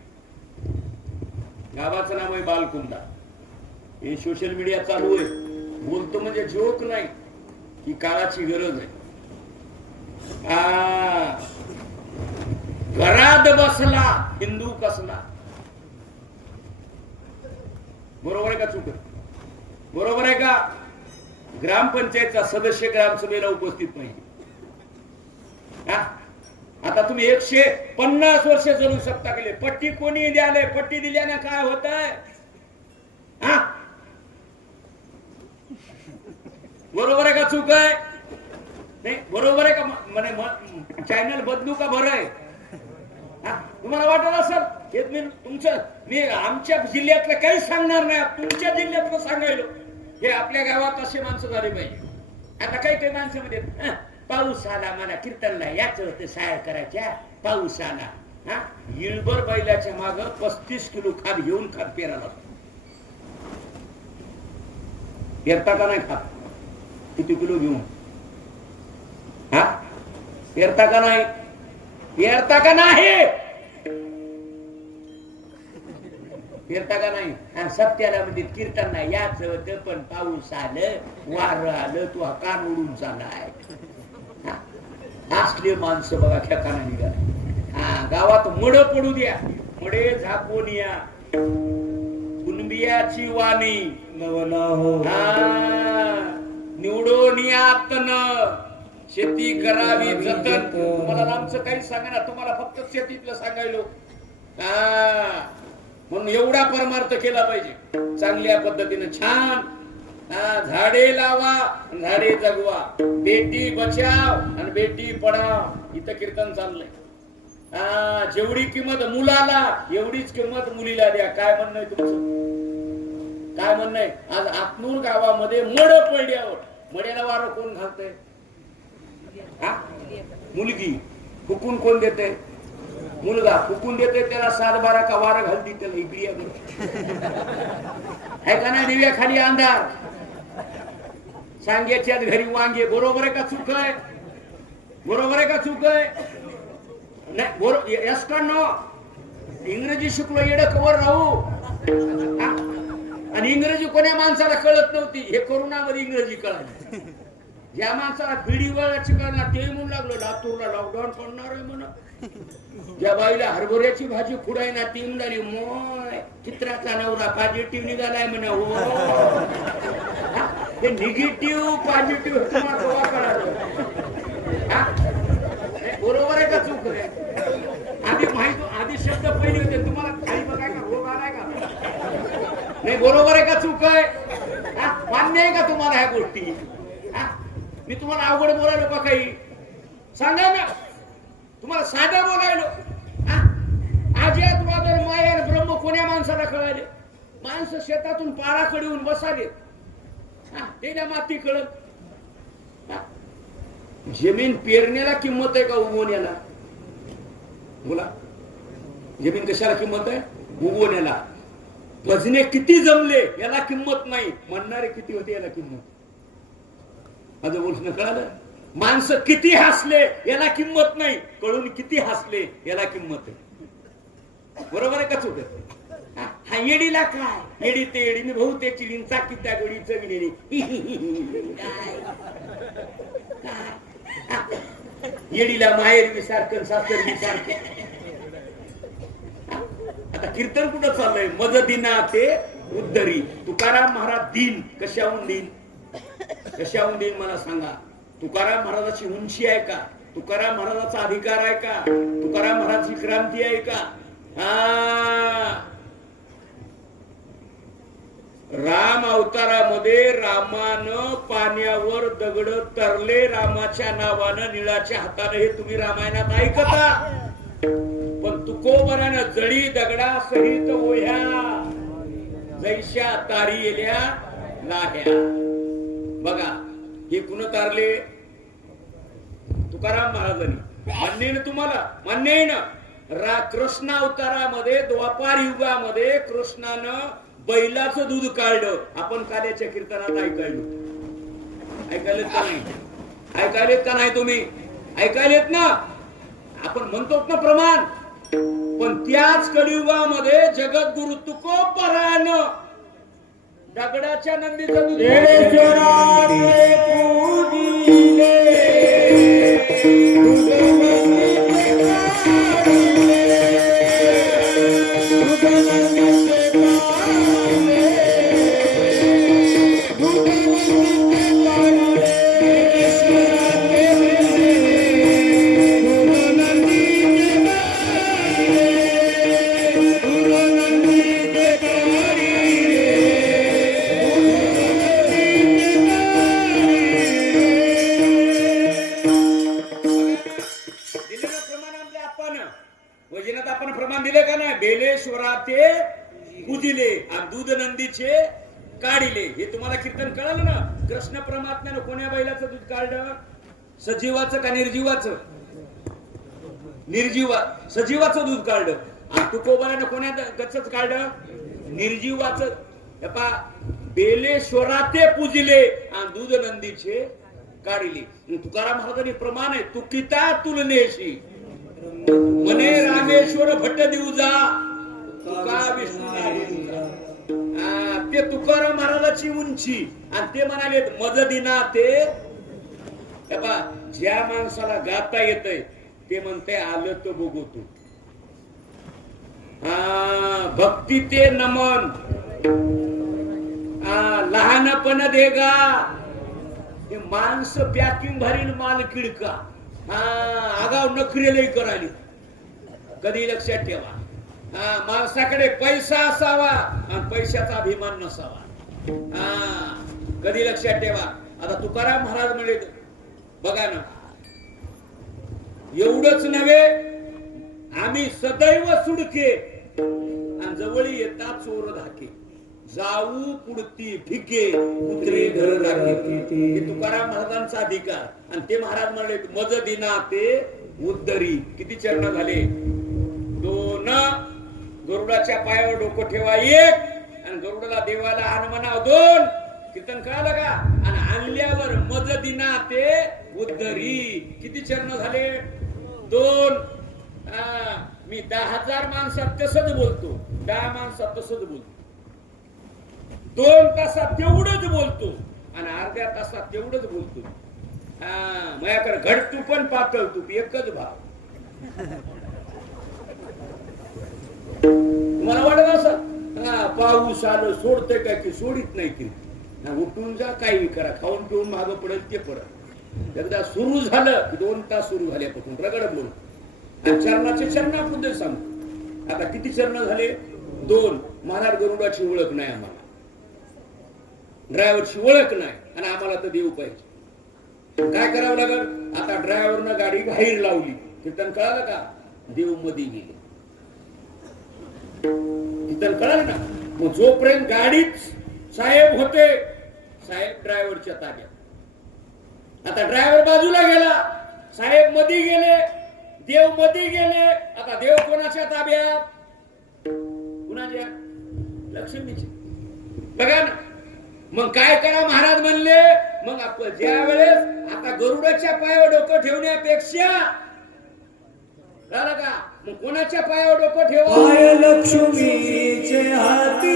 गावाचं नाव आहे बालकुंडा. हे सोशल मीडिया चालू आहे. बोलतो म्हणजे जोक नाही, ही काळाची गरज आहे. घरात बसला हिंदू कसला. बरोबर आहे का चुक? बरोबर आहे का? ग्रामपंचायतचा सदस्य ग्रामसभेला उपस्थित नाही. आता तुम्ही 150 वर्ष जगू शकता गेले. पट्टी कोणी द्याले? पट्टी दिल्याने काय होत आहे? बरोबर आहे का चूक आहे? नाही बरोबर आहे का? म्हणे चॅनल बदलू का? बरं आहे. तुम्हाला वाटत असेल मी आमच्या जिल्ह्यातलं काही सांगणार नाही, तुमच्या जिल्ह्यातलं सांगायलो. हे आपल्या गावात असे माणसं झाले पाहिजे. आता काही माणसं मध्ये पाऊस आला, मला कीर्तनला याच होतं, साया करायच्या, पाऊस आला. इळभर बैलाच्या माग 35 किलो खात घेऊन खात पेराला पेरता का नाही? खात किती किलो घेऊन पेरता का नाही? पेरता का नाही? पेरता का नाही? सत्याला म्हणजे कीर्तन नाही याच होत, पण पाऊस आलं, वार आलं, तू कान उडून चाललाय. असले माणसं बघा ठिकाणा निघाले. गावात मड पडू द्या, मडे झाकून या, कुणबियाची वाणी निवडून यातन शेती करावी जतन. तुम्हाला आमचं काही सांगा, तुम्हाला फक्त शेतीतलं सांगायलो. म्हणून एवढा परमार्थ केला पाहिजे चांगल्या पद्धतीने, छान. झाडे लावा, झाडे जगवा, बेटी बचाव आणि बेटी पढाव. इथं कीर्तन चाललंय. जेवढी किंमत मुलाला एवढीच किंमत मुलीला द्या. काय म्हणणं आहे तुमचं? काय म्हणणं आहे? आज आतनूर गावामध्ये मड पडल्यावर मड्याला वारं कोण घालतंय? मुलगी. फुकून कोण देते? मुलगा. फुकून देते त्याला 7-12 का वारं घालती त्याला इकडे आहे का नाही? दिव्या खाली अंधार, सांग्याच्या घरी वांगे. बरोबर आहे का चूक आहे? बरोबर आहे का चूक आहे? नाही बरोबर. यस का नो? इंग्रजी शिकलो येड कवर राहू. आणि इंग्रजी कोण्या माणसाला कळत नव्हती, हे कोरोनामध्ये इंग्रजी कळाली. ज्या माणसाला बिडीवळाची कळणार ते म्हणून लागलो लातूरला लॉकडाऊन पडणार आहे म्हणा. ज्या बाईला हरभऱ्याची भाजी खुडाय ना ती म्हणाली मोय चित्राचा नवरा पॉझिटिव्ह निघालाय म्हणा. हो हे निगेटिव्ह पॉझिटिव्ह बरोबर आहे का चूक आहे? आधी माहिती, आधी शब्द पहिले होते. तुम्हाला खाली बघाय का? रोग आलाय का? नाही बरोबर आहे का चूक आहे? मान्य आहे का तुम्हाला ह्या गोष्टी? मी तुम्हाला अवघड बोलायलो का काही? सांगा ना. तुम्हाला साधा बोलायलो. आज्यात वादर माया ब्रह्म कोण्या माणसाला कळाले? माणसं शेतातून पाराकडे येऊन बसाले, त्याला माती कळत. जमीन पेरण्याला किंमत आहे का उगवण्याला? बोला. जमीन कशाला किंमत आहे? उगवण्याला. भजने किती जमले याला किंमत नाही, म्हणणारे किती होते याला किंमत. माझं बोलणं कळालं? माणसं किती हसले याला किंमत नाही, कळून किती हसले याला किंमत आहे. बरोबर आहे का चुक? हा येडीला काय? येडी ते येडी मी भाऊ ते चिडीन चाकी त्या गोडीचं विनेरी. येडीला माहेर विसारखं सासर विसारखं. आता कीर्तन कुठं चाललंय? मज दिना ते उद्धरी. तुकाराम महाराज दिन कशाहून दिन? कशाहून दिन मला सांगा? तुकाराम महाराजाची उंची आहे का? तुकाराम महाराजाचा अधिकार आहे का? तुकाराम महाराजाची क्रांती आहे का? राम अवतारामध्ये रामानं पाण्यावर दगड तरले रामाच्या नावानं निळाच्या हाताने, हे तुम्ही रामायणात ऐकता. पण तुकोबरानं जळी दगडा सहित ओह्या जैशा तारी येल्या लाह्या. बघा हे कुण तारले? तुकाराम महाराजांनी. मान्य ना तुम्हाला? मान्य आहे ना? कृष्ण अवतारामध्ये द्वापार युगामध्ये कृष्णानं बैलाचं दूध काढलं. आपण काल्याच्या कीर्तनात ऐकायलो. ऐकायलेत का नाही? ऐकायलेत का नाही तुम्ही? ऐकायलेत ना? आपण म्हणतो ना प्रमाण. पण त्याच कलियुगामध्ये जगद्गुरु तुकोबरानं दगडाच्या नंदीचं दूध पूजिले आणि दूध नंदीचे काढिले. हे तुम्हाला कीर्तन कळालं ना. कृष्ण परमात्म्यानं कोण्या बैलाचं दूध काढलं? सजीवाचं का निर्जीवाचं? सजीवाचं दूध काढलं. आणि तुकोबारानं कोण्या गचच काढलं? निर्जीवाचं. बेलेश्वराते पूजिले आणि दूध नंदीचे काढिले. तुकाराम महाराजांनी प्रमाण आहे, तुकिता तुलनेशी मने रामेश्वर भट्ट दिवजा तुका विष्णू. ते तुकाराम महाराजाची उंची. आणि ते म्हणाले मज दिना ते. ज्या माणसाला गाता येतंय ते म्हणते आलं तर बघू तू. भक्ती ते नमन लहानपण देगा. हे माणसं पॅकिंग भरील माल किडका. आगाव नखरेलही कराली. कधी लक्षात ठेवा, माणसाकडे पैसा असावा आणि पैशाचा अभिमान नसावा. कधी लक्षात ठेवा. आता तुकाराम महाराज म्हणले बघा ना, एवढंच नव्हे आम्ही सदैव सुडके आणि जवळी येतात चोर धाके. जाऊ पुढती भिके कुत्रे घर राखे. हे तुकाराम महाराजांचा अधिकार. आणि ते महाराज म्हणले मज दिना ते उद्धरी. किती चरण झाले? 2. गरुडाच्या पायावर डोकं ठेवा 1 आणि गरुडाला देवाला आण म्हणाव 2. कीर्तन कळालं का? आणि आणल्यावर मज दिना ते उद्धरी. किती चरण झाले? 2. मी 10,000 माणसात तसंच बोलतो, 10 माणसात तसंच बोलतो, 2 तासात तेवढंच बोलतो आणि अर्ध्या तासात तेवढंच बोलतो. माझ्याकडे घट तूप पण पातळ तूप एकच भाव. मला वाटत असं पाऊस आलं सोडतंय काय की सोडित नाही की. उठून जा काही करा, खाऊन पिऊन मागं पडेल ते पडत. एकदा सुरू झालं की 2 तास सुरू झाल्यापासून रगड बोल. आणि चरणाचे चरण आपण ते सांगतो. आता किती चरण झाले? 2. महाराज गरुडाची ओळख नाही आम्हाला, ड्रायव्हरची ओळख नाही आणि आम्हाला तर देऊ पाहिजे. काय करावं लागल? आता ड्रायव्हरनं गाडी बाहेर लावली. कीर्तन कळालं का? देव मध्ये गेले. कीर्तन कळालं ना. मग जोपर्यंत गाडीत साहेब होते, साहेब ड्रायव्हरच्या ताब्यात. आता ड्रायव्हर बाजूला गेला, साहेब मध्ये गेले, देव मध्ये गेले. आता देव कोणाच्या ताब्यात? कुणाच्या? लक्ष्मीची. बघा ना. मग काय करा महाराज म्हणले? मग आपण ज्या वेळेस आता गरुडाच्या पायावर डोकं ठेवण्यापेक्षा का मग कोणाच्या पायावर डोकं ठेवा? पाय लक्ष्मीचे हाती.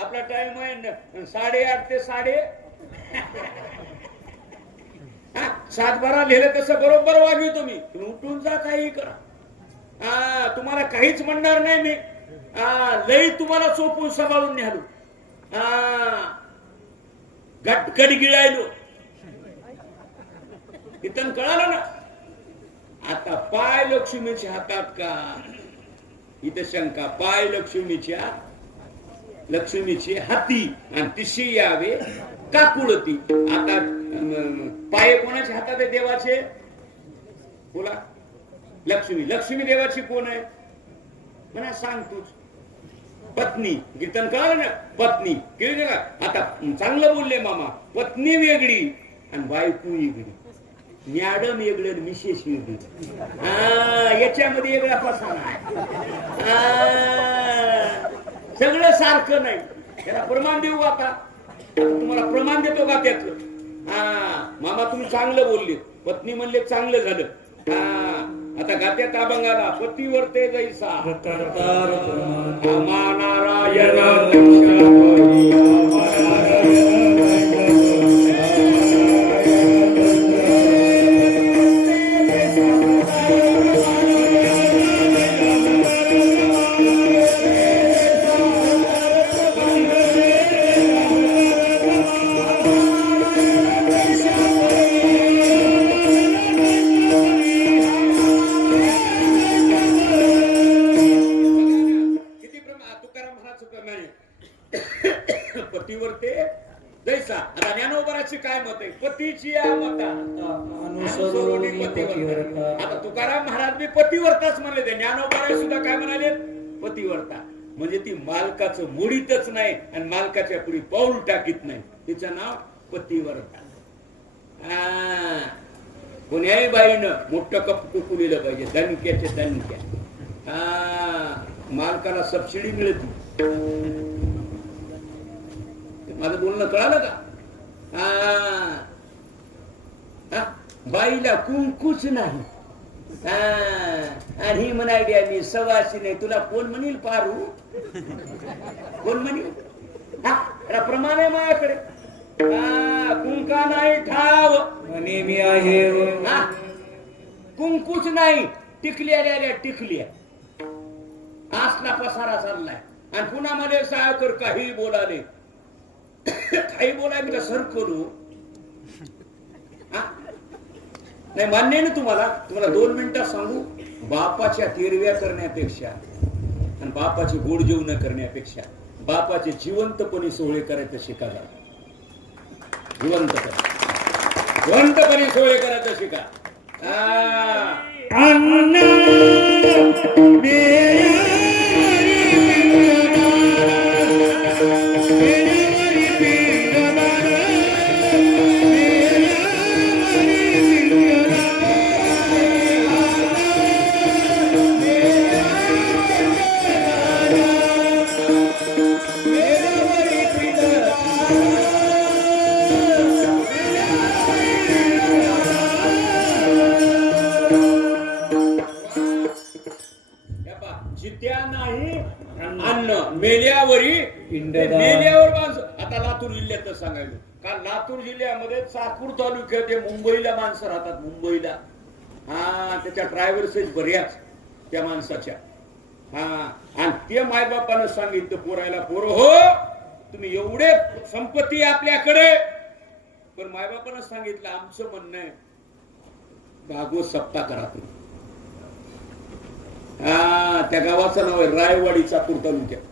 आपला टाइम आहे 8:30 ते 7:30 लिहिलं तसं बरोबर वागू तुम्ही. तुम्ही उठून जा, काही करा. तुम्हाला काहीच म्हणणार नाही मी. लई तुम्हाला चोपून सांभाळून न्यालो. गटकड गिळायलो. इथं कळालं ना. आता पाय लक्ष्मीच्या हातात का? इथे शंका. पाय लक्ष्मीचे हाती आणि तिशी यावे का कुडती. आता पाय कोणाच्या हातात आहे देवाचे? बोला. लक्ष्मी. लक्ष्मी देवाची कोण आहे म्हणा? सांग तूच. पत्नी. कीर्तन कळालं ना? पत्नी केली का? आता चांगलं बोलले मामा. पत्नी वेगळी आणि बायको वेगळी. मॅडम वेगळी आणि मिसेस वेगळी. याच्यामध्ये वेगळा पसारा आहे. सगळं सारखं नाही. त्याला प्रमाण देऊ आता. तुम्हाला प्रमाण देतो का त्याचं? मामा तुम्ही चांगलं बोलले. पत्नी म्हणले चांगलं झालं. आता गात्यात अभंगाला पतीवर ते जैसा नारायण पतीवर ते जैसा. आता ज्ञानोबराची काय मत आहे? पतीची मता अनुसरणी पतिव्रता. आता तुकाराम महाराज बी पतिव्रताच म्हणले. ते ज्ञानोबराय सुद्धा काय म्हणाले? पतिव्रता. म्हणजे ती मालकाचं मोडीतच नाही आणि मालकाच्या पुढे पाऊल टाकीत नाही. तिचं नाव पतिव्रता. कोण्याही बाईनं मोठं कप कुकुलीलं पाहिजे. दणक्याचे दणक्या. मालकाला सबसिडी मिळते. माझं बोलणं कळालं का? बाईला कुंकूच नाही. आणि ही म्हणाली मी सवासी नाही. तुला कोण म्हणील पारू? कोण म्हणील? प्रमाण आहे माझ्याकडे. कुंका नाही ठाव म्हणे मी आहे. कुंकूच नाही. टिकल्या रे टिकल्या. असला पसारा चाललाय. आणि पुन्हा मध्ये सायकर काही बोलाले. काही बोलाय मी सर करू नाही. मान्य ना तुम्हाला? 2 मिनिटात सांगू. बापाच्या तेरव्या करण्यापेक्षा आणि बापाची गोड जेवण करण्यापेक्षा बापाचे जिवंतपणे सोहळे करायचं शिका. जिवंतपणे सोहळे करायचं शिका. मेल्यावर माणसं. आता लातूर जिल्ह्यात सांगायचं का? लातूर जिल्ह्यामध्ये चाकूर तालुक्यात मुंबईला माणसं राहतात. मुंबईला त्याच्या ड्रायव्हर्सेस बऱ्याच त्या माणसाच्या. आणि ते मायबापानं सांगितलं पोरायला, पोर हो तुम्ही एवढे संपत्ती आपल्याकडे. पण मायबापानं सांगितलं आमचं म्हणणं आहे भागवत सप्ताह करा तुम्ही. त्या गावाचं नाव आहे रायवाडी, चाकूर तालुक्यात.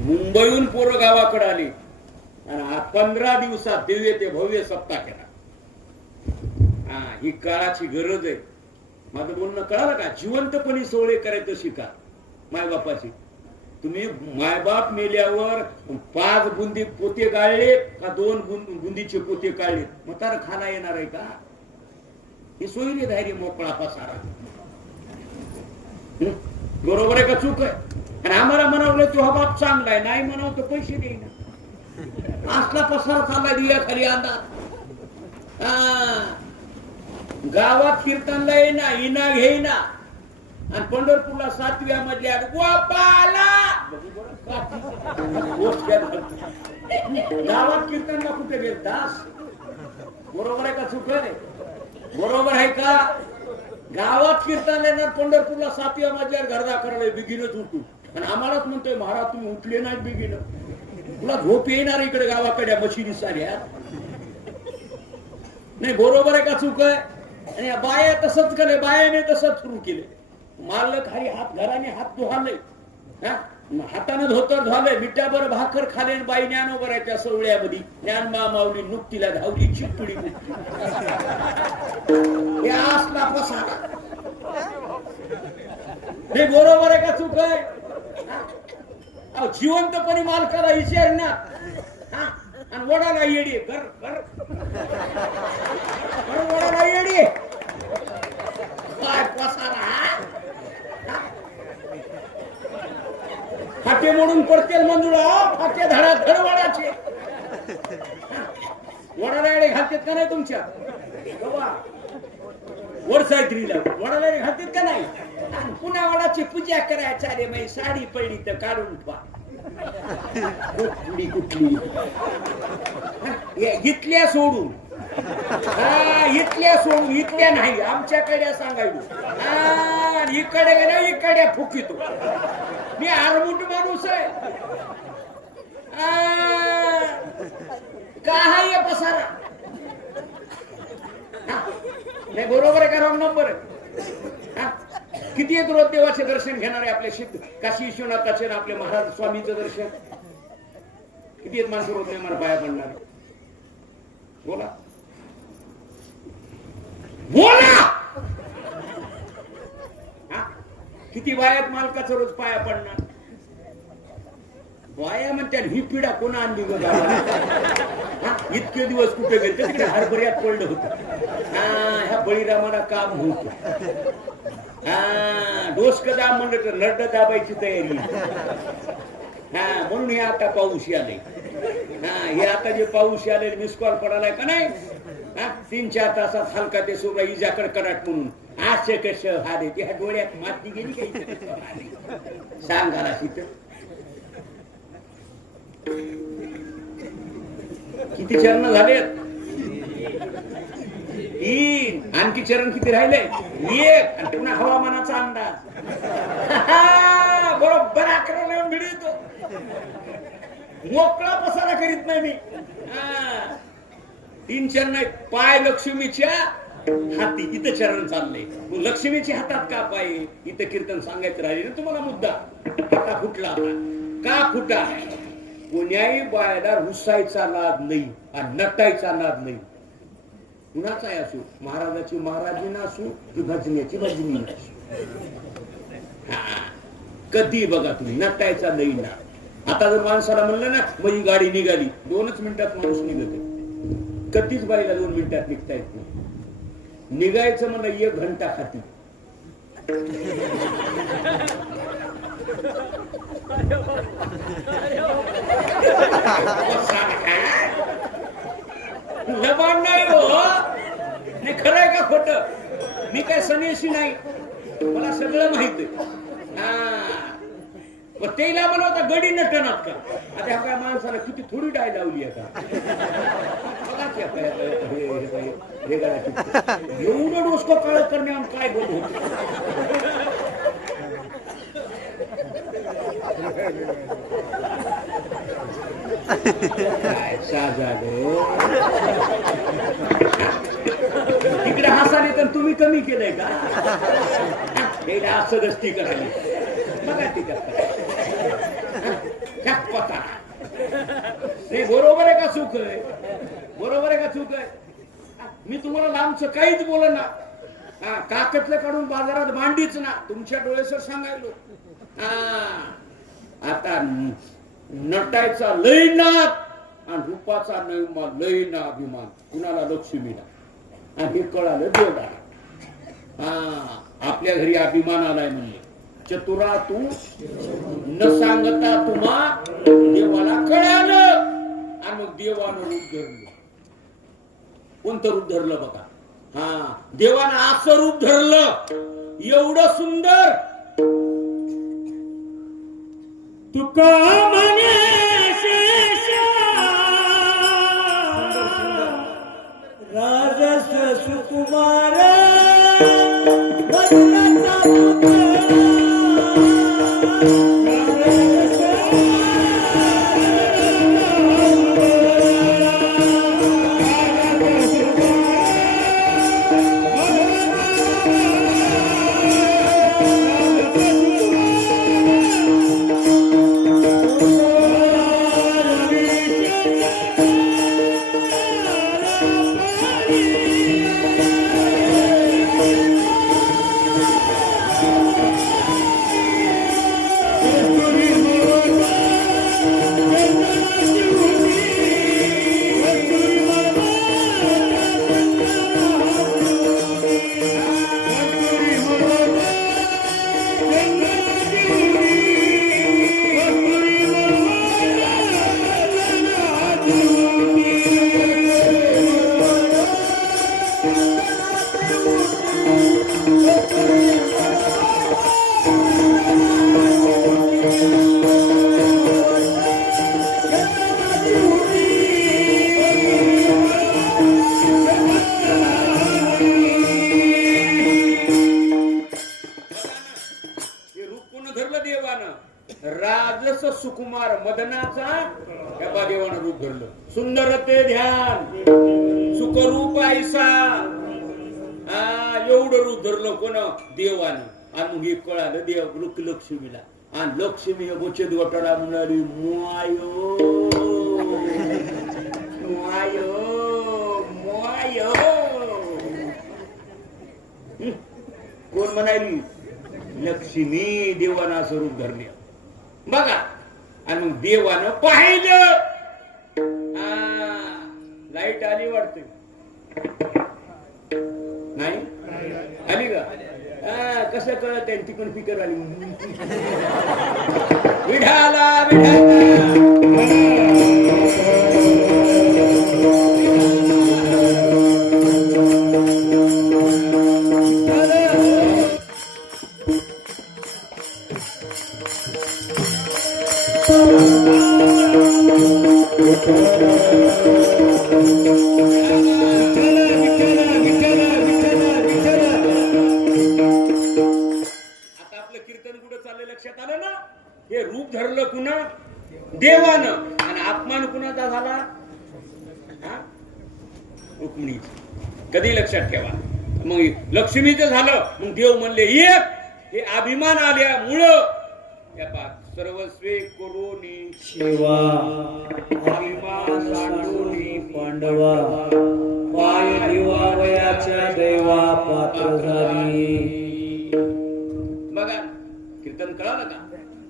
मुंबईहून पोरं गावाकडे आली आणि 15 दिवसात दिव्य ते भव्य सप्ताह केला. ही काळाची गरज आहे. माझं बोलणं कळालं का? जिवंतपणी सोहळे करायचं शिका मायबापाची. तुम्ही मायबाप मेल्यावर 5 बुंदी पोते गाळले का 2 बुंदीचे पोते काढले, म्हातार खाना येणार आहे का? हे सोयीने धैर्य मोकळा पसारा. बरोबर आहे का चूक आहे? आणि आम्हाला म्हणावलं तो हा बाप चांगला आहे, नाही म्हणाव तर पैसे देईना. असला पसारा चालला दिया खाली अंदाज. गावात कीर्तनला येईना, इना घेईना आणि पंढरपूरला 7व्या मधल्या गोपाला गावात कीर्तनला कुठे गेल दास? बरोबर आहे का चूक आहे? बरोबर आहे का? गावात कीर्तन येणार, पंढरपूरला 7व्या मधल्यावर घरदा करायला बिगिनच उठू आणि आम्हालाच म्हणतोय महाराज तुम्ही उठले नाही बिगिन. तुला झोप येणार इकडे गावाकडे मशिदी साऱ्या. नाही बरोबर आहे का चूक आहे? आणि बाया तसंच केले, बायाने तसंच सुरू केले. मालक खाली हात घराने हात धुहाले. हातानं धोतर झालंय, मिठाभर भाकर खालेन बाई ज्ञानोबराच्या सवळ्यामध्ये ज्ञानबा माऊली नुकतीला धावली चिपडी हे असला पसारा. हे बरोबर आहे का चूक आहे? जिवंतपणी मालकाला विचार ना, आणि वडाला येडी घर घर वडाला येडी काय पसारा. फाटे मोडून पडतील मंजुळा, फाटे धडा धडवाडाचे वडाला येडे घालतात का नाही तुमच्या वरसायत्रीला वडाला येडे घालतात का नाही? पुन्हा वडाची पूजा करायचा रे मग साडी पडली तर काढून ठेवा. कुठली कुठली इथल्या सोडून, इथल्या सोडून, इथल्या नाही आमच्याकडे सांगायला. इकडे गेला इकडे फुकितो. मी आरमुट माणूस आहे का आहे पसारा? नाही बरोबर आहे का रॉंग नंबर आहे? किती आहेत रोज देवाचे दर्शन घेणारे आपले काशी विश्वनाथाचे आपले महाराज स्वामीचं दर्शन किती आहेत माणसं रोज मला पाया पडणार? बोला बोला. किती बायात मालकाचं रोज पाया पडणार? बाया म्हणतात ही पिढा कोणा आणली ग गावाला? इतके दिवस कुठे गेले? तिकडे हरभऱ्यात पडलं होतं. ह्या बळीरामाला काम होत. डोस कदा म्हणलं तर लड्ड दाबायची तयारी. म्हणून हे आता पाऊस आले. हे आता जे पाऊस आले मिस कॉल पडालाय का नाही? 3-4 तासात हलका ते सोबा इजा कडकडाट म्हणून आशे कश हारे ह्या डोळ्यात माती गेली काही सांगाला तिथं. किती चरण झालेत? 3. आणखी चरण किती राहिले? 1. आणि पुन्हा हवामानाचा अंदाज बरोबर आकडा लावून मिळतो. मोकळा पसारा करीत नाही मी. 3 चरण आहेत. पाय लक्ष्मीच्या हाती, इथं चरण चाललंय. लक्ष्मीच्या हातात का पाय? इथं कीर्तन सांगायचं राहिले ना तुम्हाला मुद्दा. आता फुटला. आता का फुटा? कोण्याही बायला रुसायचा नाद नाही आणि नटायचा नाद नाही. कुणाचाही असू, महाराजाची महाराजीना असू की भजण्याची भजनी असू, कधी बघा तुम्ही नटायचा नाही ना. आता जर माणसाला म्हणलं ना मग ही गाडी निघाली, 2च मिनिटात माणूस निघते. कधीच बाईला 2 मिनिटात निघता येत नाही. निघायचं म्हणलं 1 घंटा खाती. लबाड नाही हो. नाही खरंय का खोट? मी काय सन्यासी नाही, मला सगळं माहित आहे. तेला मला होता गडी नटनात का? आता ह्या काय माणसाला किती थोडी डाय लावली आता. एवढं डोसकं काळ करणे काय बोल होत. काय तिकडे हसाले तर तुम्ही कमी केलंय का? असं दस्ती करायला बघा ती करता. बरोबर आहे का चूक आहे? बरोबर आहे का चूक आहे? मी तुम्हाला लांबचं काहीच बोल ना. काकतलं काढून बाजारात मांडीच ना. तुमच्या डोळ्यासर सांगायलो. आता नटायचा लय नाद आणि रूपाचा लय ना अभिमान. कुणाला? लक्ष्मीला. आणि हे कळालं देवळाला. आपल्या घरी अभिमान आलाय म्हणजे चतुरा तू न सांगता तुम्हा देवाला कळालं. आणि मग देवानं रूप धरलं. कोणतं रूप धरलं बघा? देवानं असं रूप धरलं एवढं सुंदर. तुका म्हणे राजस सुकुमार राजस सुकुमार मदनाचा या देवानं रूप धरलं. सुंदर ते ध्यान सुखरूप ऐसा एवढं रूप धरलं कोण देवानं. आणि मग हे कळालं देव लक्ष्मीला. आणि लक्ष्मी बचत गटाला म्हणाली मुआयो मुआयो मुआयो. कोण म्हणाली? लक्ष्मी. देवानं असं रूप धरले बघा. आणि मग देवानं पाहिलं. लाईट आली वाटते नाही आली का? कसं कळत आहे तिकडून फिकर आली. विढाला हे रूप धरलं कुणा? देवानं. आणि अपमान कुणाचा झाला? रुक्मिणीचा. कधी लक्षात ठेवा. मग लक्ष्मीचं झालं. मग देव म्हणले एक. हे अभिमान आल्यामुळं सर्वस्वे करोनी शिवा अभिमान सांडोनी पांडवा पाय दिवावयाच्या दैवा पात्र झाली. बघा कीर्तन कळालं का?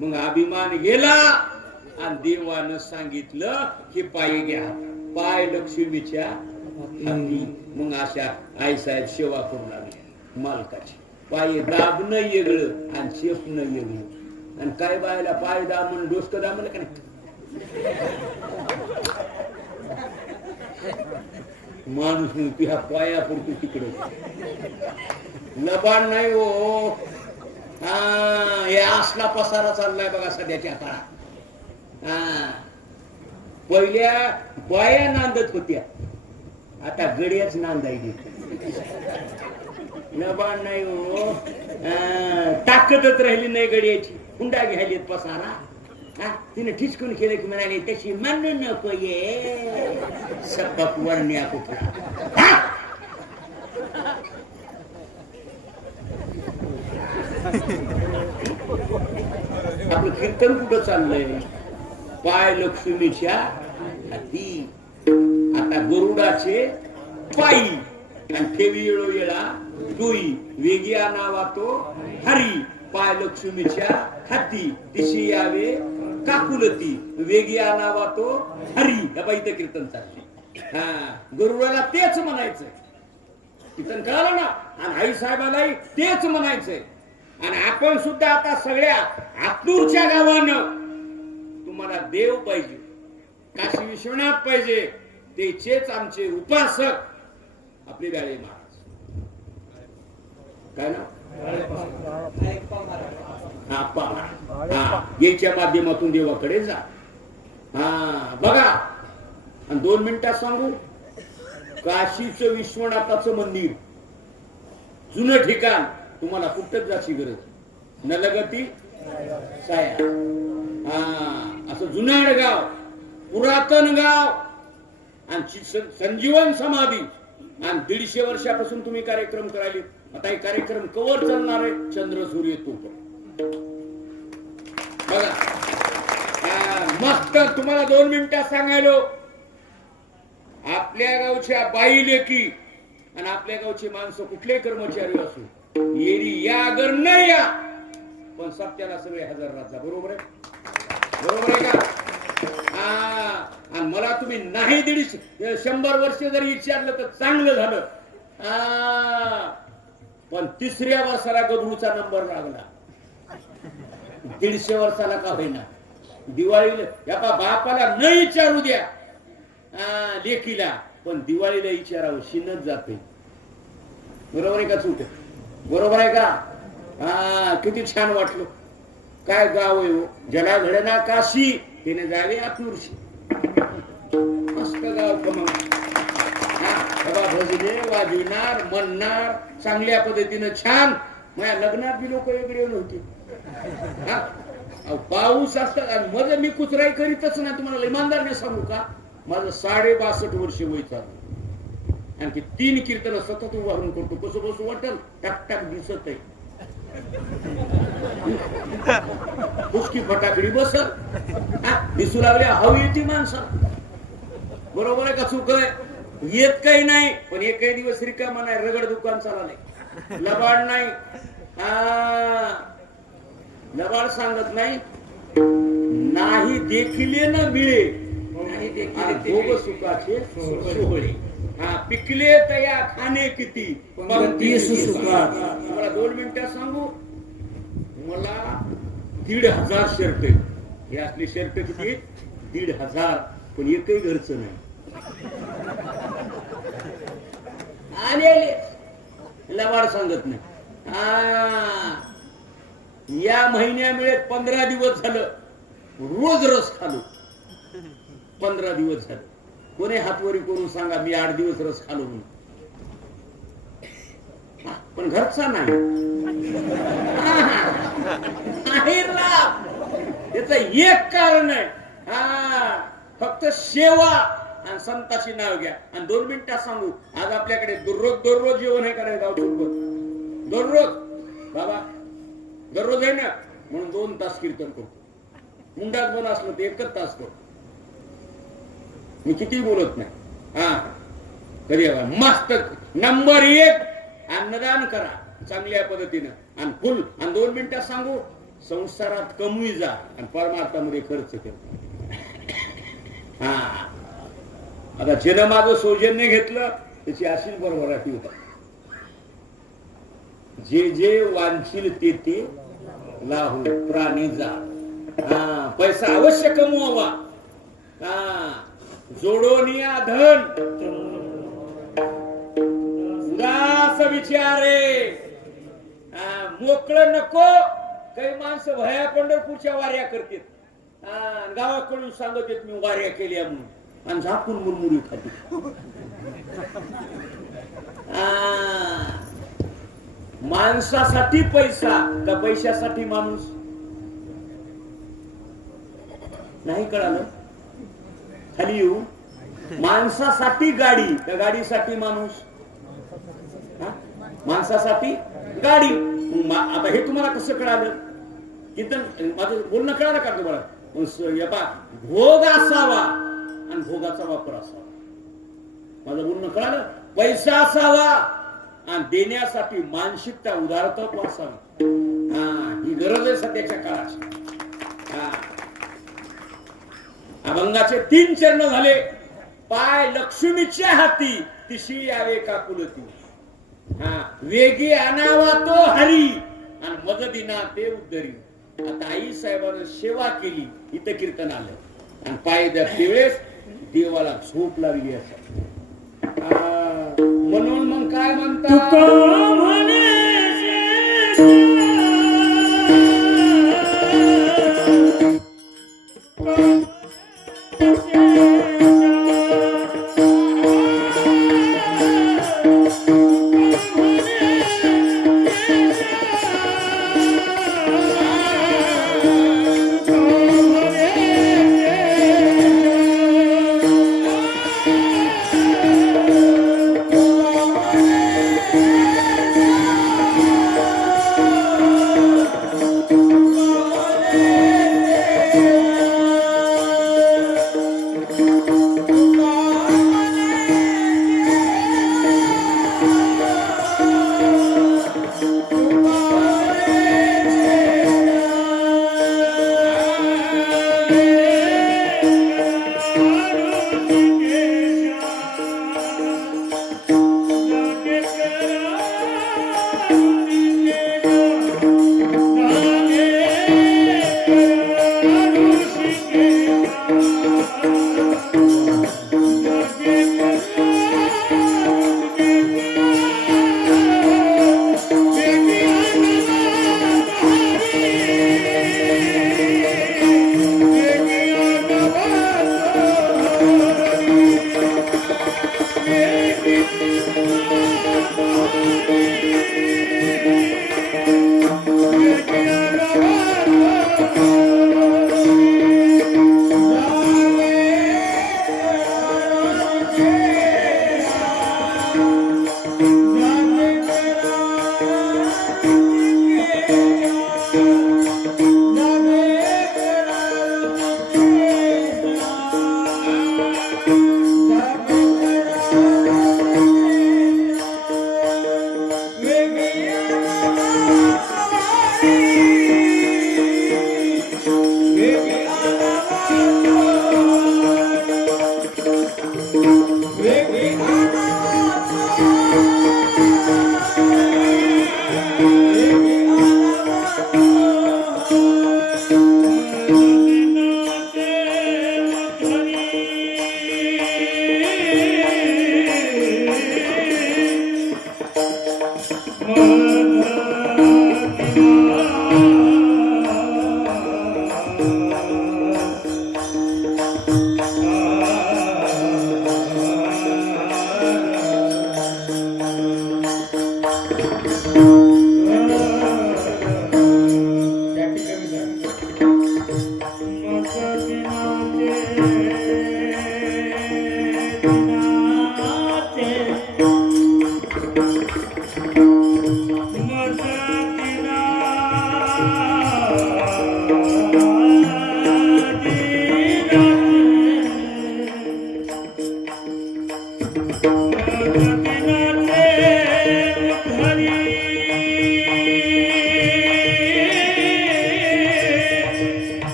मग अभिमान गेला आणि देवानं सांगितलं की पाय घ्या. पाय लक्ष्मीच्या हाती. मग अशा आईसाहेब सेवा करू लागली मालकाची. पाय दाबणं वेगळं आणि चेपणं वेगळं. आणि काय बायला पाय दाबण डोसकं दाबलं का नाही? माणूस म्हणतो ह्या पाया पडतो तिकडे. लबाड नाही हो. हे असला पसारा चाललाय बघा सध्याच्या काळात. पहिल्या बाया नांदत होत्या. आता गड्याच नांदायची. लबाड नाही हो. ताकदच राहिली नाही गड्याची. हुंडा घ्यायलेत पसारा. तिने ठिचकून केलं की म्हणाले तशी म्हणू नको ये सपक वर्ण्या कुठला. आपलं कीर्तन कुठं चाललंय? पाय लक्ष्मीच्या हाती. आता गरुडाचे पायी आणि ठेवी वेळोवेळा दुई वेगिया नावातो हरी. पाय लक्ष्मीच्या हाती दिशी यावे काकुलती वेगिया नावातो हरी. या बाईचं कीर्तन चालले. गरुडाला तेच म्हणायचंय. कीर्तन कळालं ना? आणि आई साहेबालाही तेच म्हणायचंय. आणि आपण सुद्धा आता सगळ्या आतूरच्या गावानं तुम्हाला देव पाहिजे, काशी विश्वनाथ पाहिजे. तेचेच आमचे उपासक आपले गाळे महाराज. काय ना याच्या माध्यमातून देवाकडे जा. बघा. आणि 2 मिनिटात सांगू. काशीचं विश्वनाथाचं मंदिर जुनं ठिकाण. तुम्हाला कुठंच जायची गरज. नलगती साया. असं जुनाड गाव, पुरातन गाव आणि संजीवन समाधी. आणि 150 वर्षापासून तुम्ही कार्यक्रम करायले. आता हे कार्यक्रम कवर चालणार आहे? चंद्र सूर्य तूप. बघा मस्त. तुम्हाला 2 मिनिटात सांगायलो. आपल्या गावच्या बाई लेकी आणि आपल्या गावचे माणसं कुठले कर्मचारी असू येरी या अगर नाही या पण सप्त्याला सगळे हजर राहता. बरोबर आहे? बरोबर आहे का? आणि मला तुम्ही नाही 150 वर्ष जरी विचारलं तर चांगलं झालं. पण 3ऱ्या वर्षाला गबरूचा नंबर लागला. 150 वर्षाला का होईना. दिवाळीला या बापाला न विचारू द्या लेकीला, पण दिवाळीला विचारावं शिनच जाते. बरोबर आहे का? चूक बरोबर आहे का? किती छान वाटलं. काय गाव आहे हो. ज्याला घडना काशी त्याने जावे आतुरशी. मस्त गाव कमवून भजने वाजविणार म्हणणार चांगल्या पद्धतीनं छान. माझ्या लग्नात बी लोक वेगळे नव्हते. अहो, पाऊस असतात आणि माझं मी कुचराई करीतच नाही. तुम्हाला इमानदारने सांगू का, माझं 62 वर्ष वय चालू. आणखी 3 कीर्तन सतत उभारून करतो. कसं बसू वाटेल, टाक टाक दिसत आहे. पुष्की फटाकडी बसत दिसू लागल्या हवी येते माणसं. बरोबर आहे का चूक आहे? येत काही नाही, पण एकही दिवस रिकामा नाही. रगड दुकान चालले, लबाड नाही. लबाड सांगत नाही. नाही देखिले न मिळे, भोग सुखाचे सोहळे. पिकले तया खाणे किती पंक्ती सुखा. मला 2 मिनिटं सांगू. मला 1,500 शर्ट. हे असली शर्ट किती? 1,500. पण एकही घरचं नाही. आले लबाड सांगत नाही. या महिन्यामुळे 15 दिवस झालं रोज रस खालो. 15 दिवस झालं. कोणी हातवरी करून सांगा मी 8 दिवस रस खालो म्हणून. पण घरचा नाही. त्याच एक कारण आहे. फक्त सेवा आणि संताची नाव घ्या. आणि 2 मिनिटात सांगू. आज आपल्याकडे दररोज जेवण आहे करायचं गावसोबत. दररोज बाबा दररोज आहे ना, म्हणून 2 तास कीर्तन करतो. मुंडात पण असलं तर 1च तास करतो. मी किती बोलत नाही. कधी मस्त नंबर 1 अन्नदान करा चांगल्या पद्धतीनं आणि फुल. आणि 2 मिनिटात सांगू. संसारात कमवी जा आणि परमार्थामध्ये खर्च कर. आता ज्यानं माझं सौजन्य घेतलं त्याची अशीच बरोबराटी होता. जे जे वांछील ते ते लाहू प्राणी जा. पैसा अवश्य कमवावा. जोडोनिया धन उदास विचारे. मोकळं नको. काही माणसं भया पंढरपूरच्या वाऱ्या करतात. गावाकडून सांगत येत मी वाऱ्या केल्या म्हणून आणि झाकून मुरमुरी खाते. माणसासाठी पैसा का पैशासाठी माणूस? नाही कळालं? खाली येऊ. माणसासाठी गाडी का गाडीसाठी माणूस? माणसासाठी गाडी. आता हे तुम्हाला कसं कळालं? इथं माझं बोलणं कळालं का तुम्हाला? भोग असावा आणि भोगाचा वापर असावा. माझं बोलणं कळालं? पैसा असावा आणि देण्यासाठी मानसिकता उदारत्व असावी. ही गरज आहे सध्याच्या काळाची. अभंगाचे 3 चरण झाले. पाय लक्ष्मीच्या हाती तिशी यावे का कुलती. वेगी आणावा तो हरी आणि मददिना ते उद्धरी. आता आई साहेबांनी सेवा केली. इथं कीर्तन आलं आणि पाय त्यावेळेस देवाला झोप लागली असं. म्हणून मग काय म्हणतात?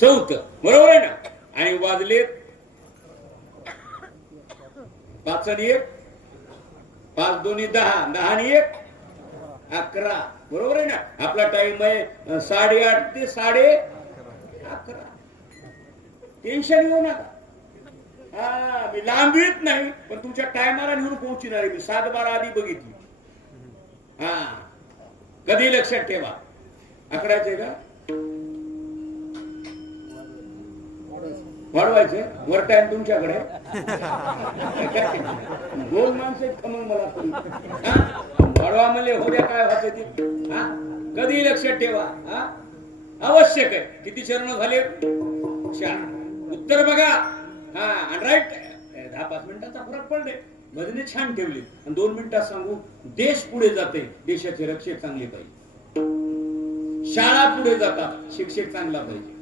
चौथ, बरोबर आहे ना? आणि वाजलेत 5 आणि 1, 5 दोन्ही 10, 10 आणि 1 11, बरोबर आहे ना? आपला टाइम आहे 8:30 ते 11:30. टेन्शन घेऊ नका. मी लांब येत नाही, पण तुमच्या टायमाला नेऊन पोहोचणार आहे. मी 7-12 आधी बघितली. कधी लक्षात ठेवा. आकडायचंय का? वाढवायचे वर टाइम तुमच्याकडे. दोन माणसं आहेत का मग मला वाढवा म्हणले हो द्या, काय व्हायचं ते. कधी लक्षात ठेवा. आवश्यक आहे. किती चरण झाले? 4. उत्तर बघा. राईट. 10-5 मिनिटाचा फरक पडले. भजने छान ठेवली. आणि 2 मिनिटात सांगू, देश पुढे जाते, देशाचे रक्षक चांगले पाहिजे. शाळा पुढे जातात, शिक्षक चांगला पाहिजे.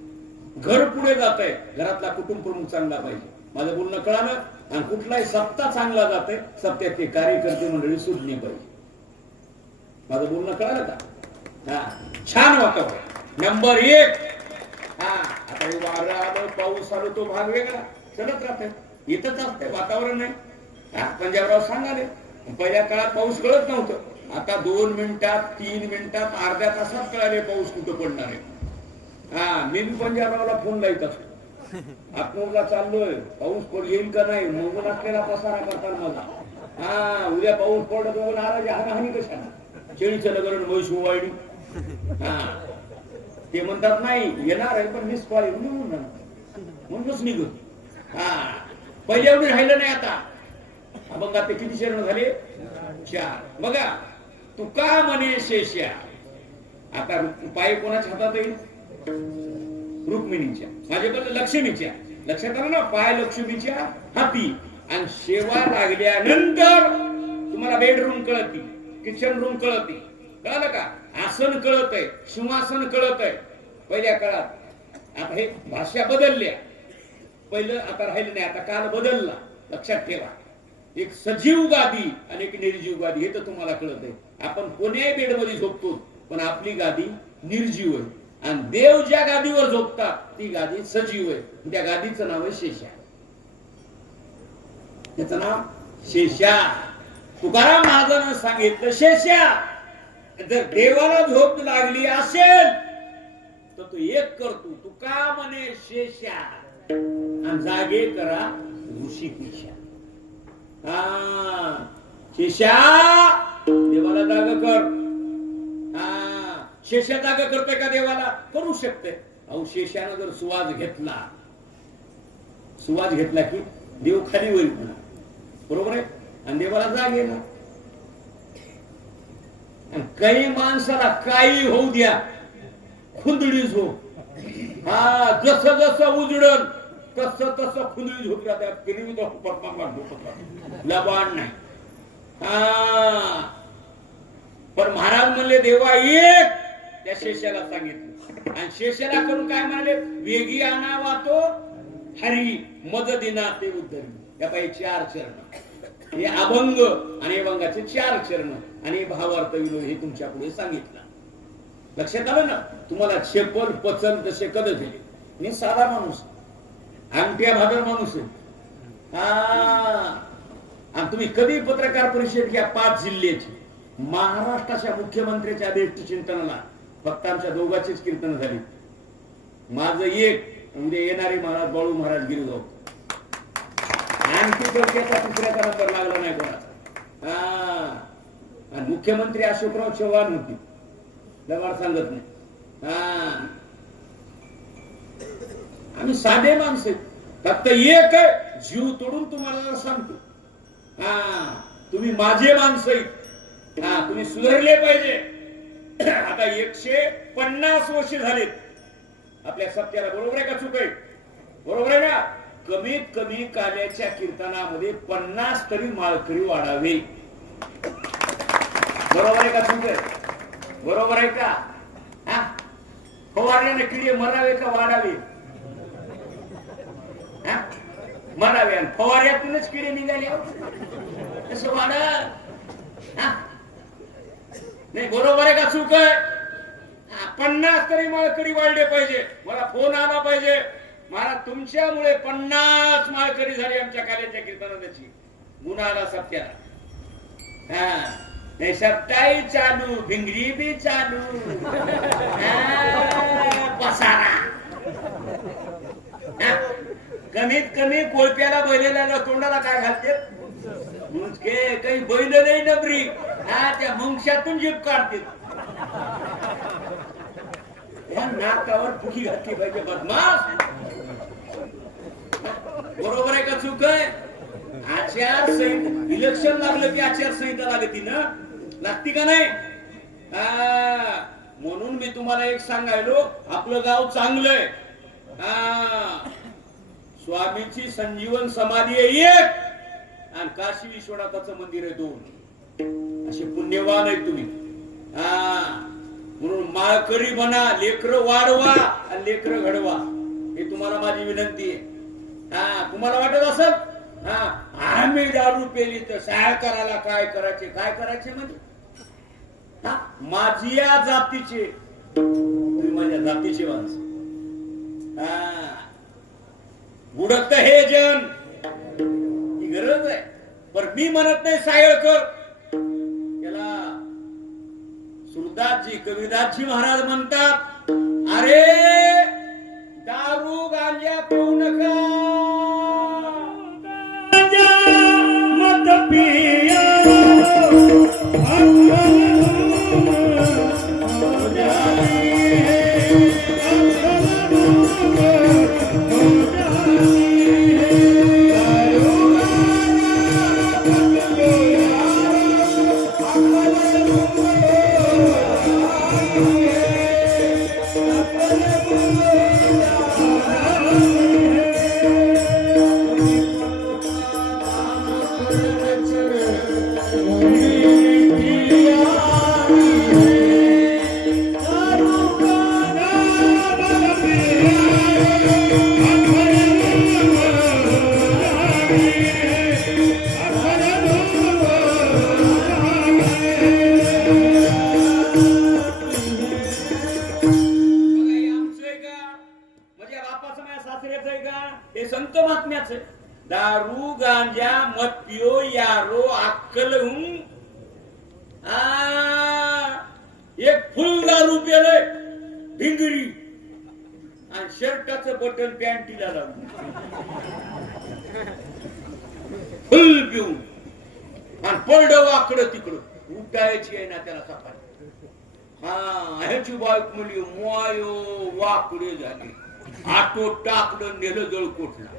घर पुढे जात आहे, घरातला कुटुंब प्रमुख चांगला पाहिजे. माझं बोलणं कळालं? आणि कुठलाही सप्ताह चांगला जाते, सप्त्यातले कार्यकर्ते मंडळी सुटणे पाहिजे. माझं बोलणं कळालं का? छान वाटत. नंबर 1. आता हे वारं आलं, पाऊस आलो, तो भाग वेगळा चलत राहते. येतच असते, वातावरण नाही. पंजाबराव सांगाले पहिल्या काळात पाऊस कळत नव्हतं. आता 2 मिनिटात, 3 मिनिटात, अर्ध्या तासात कळाले पाऊस कुठं पडणार आहे. मी पंजाबरावला फोन लावत असतो. आत्मोरला चाललोय, पाऊस येईल का नाही, मग असलेला पसारा करताना माझा. उद्या पाऊस पडत नाराजी हानी कशाला? शेळीचं लगन म्हैस वाळली. ते म्हणतात नाही येणार आहे, पण मिस कॉल म्हणूनच निघून. पहिल्या एवढी राहिलं नाही. आता मग आता किती चरण झाले? 4. बघा, तू का म्हणे शेष्या. आता पाय कोणाच्या हातात येईल? रुक्मिणीच्या. माझ्याकडे लक्ष्मीच्या. लक्षात आलं ना? पाय लक्ष्मीच्या हाती. आणि सेवा लागल्यानंतर तुम्हाला बेडरूम कळती, किचन रूम कळती. कळलं का? आसन कळत आहे, सिंहासन कळत आहे. पहिल्या काळात आता हे भाषा बदलल्या. पहिलं आता राहिलं नाही. आता काल बदलला. लक्षात ठेवा. एक सजीव गादी आणि एक निर्जीव गादी, हे तर तुम्हाला कळत आहे. आपण कोण्याही बेडमध्ये झोपतो, पण आपली गादी निर्जीव आहे. आणि देव ज्या गादीवर झोपतात ती गादी सजीव आहे. त्या गादीचं नाव आहे शेषा. त्याचं नाव शेषा. तुकाराम महाराजांना सांगितलं, शेषा जर देवाला झोप लागली असेल तर तू एक करतो. तू का म्हणे शेषा, आणि जागे करा ऋषिकेशा. शेषा देवाला जाग कर. शेषा जागा करतोय का देवाला? करू शकते. अहो शेषानं जर सुवास घेतला की देव खाली होईल म्हणा. बरोबर आहे? आणि देवाला जाग येणार. काही माणसाला काही होऊ द्या, खुंदडी झोप. जसं जसं उजडल तसं तसं खुंदडी झोप राहत्या. लबाड नाही. पण महाराज म्हणले देवा एक. त्या शेषाला सांगितलं. आणि शेषाला करून काय म्हणाले? वेगी आणावा तो हरी, मद दिना ते उद्धरी. या पाहिजे 4 चरण. हे अभंग आणि अभंगाचे 4 चरण आणि भावार्थ विनोद हे तुमच्या पुढे सांगितलं. लक्षात आलं ना? तुम्हाला चेपल पचन तसे कद दिले. मी साधा माणूस, अंगठ्या भादर माणूस आहे. आणि तुम्ही कधी पत्रकार परिषद घ्या 5 जिल्ह्याची, महाराष्ट्राच्या मुख्यमंत्र्याच्या बेष्ट चिंतनाला फक्त आमच्या दोघांचीच कीर्तन झाली. माझं एक म्हणजे येणारे महाराज बाळू महाराज गिरगाव, आणखी डोक्याचा तिसऱ्याचा नंबर लागला नाही कोणाचा. आणि मुख्यमंत्री अशोकराव चव्हाण होती, लबाड सांगत नाही. आम्ही साधे माणसं, फक्त एक जीव तोडून तुम्हाला सांगतो, तुम्ही माझे माणसं, तुम्ही सुधारले पाहिजे. आता 150 वर्ष झालेत आपल्या सत्याला, बरोबर आहे का चूक आहे? बरोबर आहे ना? कमीत कमी काल्याच्या कीर्तनामध्ये 50 तरी माळकरी वाढावे. बरोबर आहे का चूक आहे? बरोबर आहे का? फवारण्याने किडे मरावे का वाढावे? मरावे. आणि फवाऱ्यातूनच किडे निघाले कसं वाढ? नाही, बरोबर आहे का चूक आहे? 50 तरी माळकरी वाढले पाहिजे. मला फोन आला पाहिजे, मला तुमच्यामुळे 50 माळकरी झाली आमच्या काल्याच्या कीर्तनाची. गुन्हाला सत्याला नाही, सप्ताही चालू, भिंगरी बी चालू, पसारा. कमीत कमी कोळप्याला बैलेला तोंडाला काय घालते? मुंजके काही बैल नाही नबरी, त्या मुंगशातून जीभ काढते. या नाकावर फुकी घातली पाहिजे बदमाश. बरोबर आहे का चूक आहे? आचारसंहिता, इलेक्शन लागलं की आचारसंहिता लागती ना, लागती का नाही? म्हणून मी तुम्हाला एक सांगायलो, आपलं गाव चांगलंय. स्वामींची संजीवन समाधी आहे 1 आणि काशी विश्वनाथाचं मंदिर आहे 2. असे पुण्यवान आहेत तुम्ही. म्हणून माळकरी बना, लेकरं वाढवा आणि लेकरं घडवा, हे तुम्हाला माझी विनंती आहे. तुम्हाला वाटत असेल आम्ही दारू पेली तर सहाय करायला काय करायचे? काय करायचे म्हणजे माझी या जातीचे, तुम्ही माझ्या जातीचे माणसं. बुडत हे जन ही गरज आहे, पण मी म्हणत नाही सायळकर. त्याला सुरदासजी, कविदासजी महाराज म्हणतात, अरे दारू गांजा पिऊ नका, मत पिया दारू गांजा मत पियो यारो अक्कल हूं. एक फुल दारू पेलय भिंगरी आणि शर्टाचं बटन पॅन्टीला लावून फुल पिऊन आणि पडड वाकडं तिकडं उठायची आहे ना त्याला सकाळी. ह्याची बायक म्हणली मायो वाकडे झाले, आटो टाकलं नेलं जळकोटला.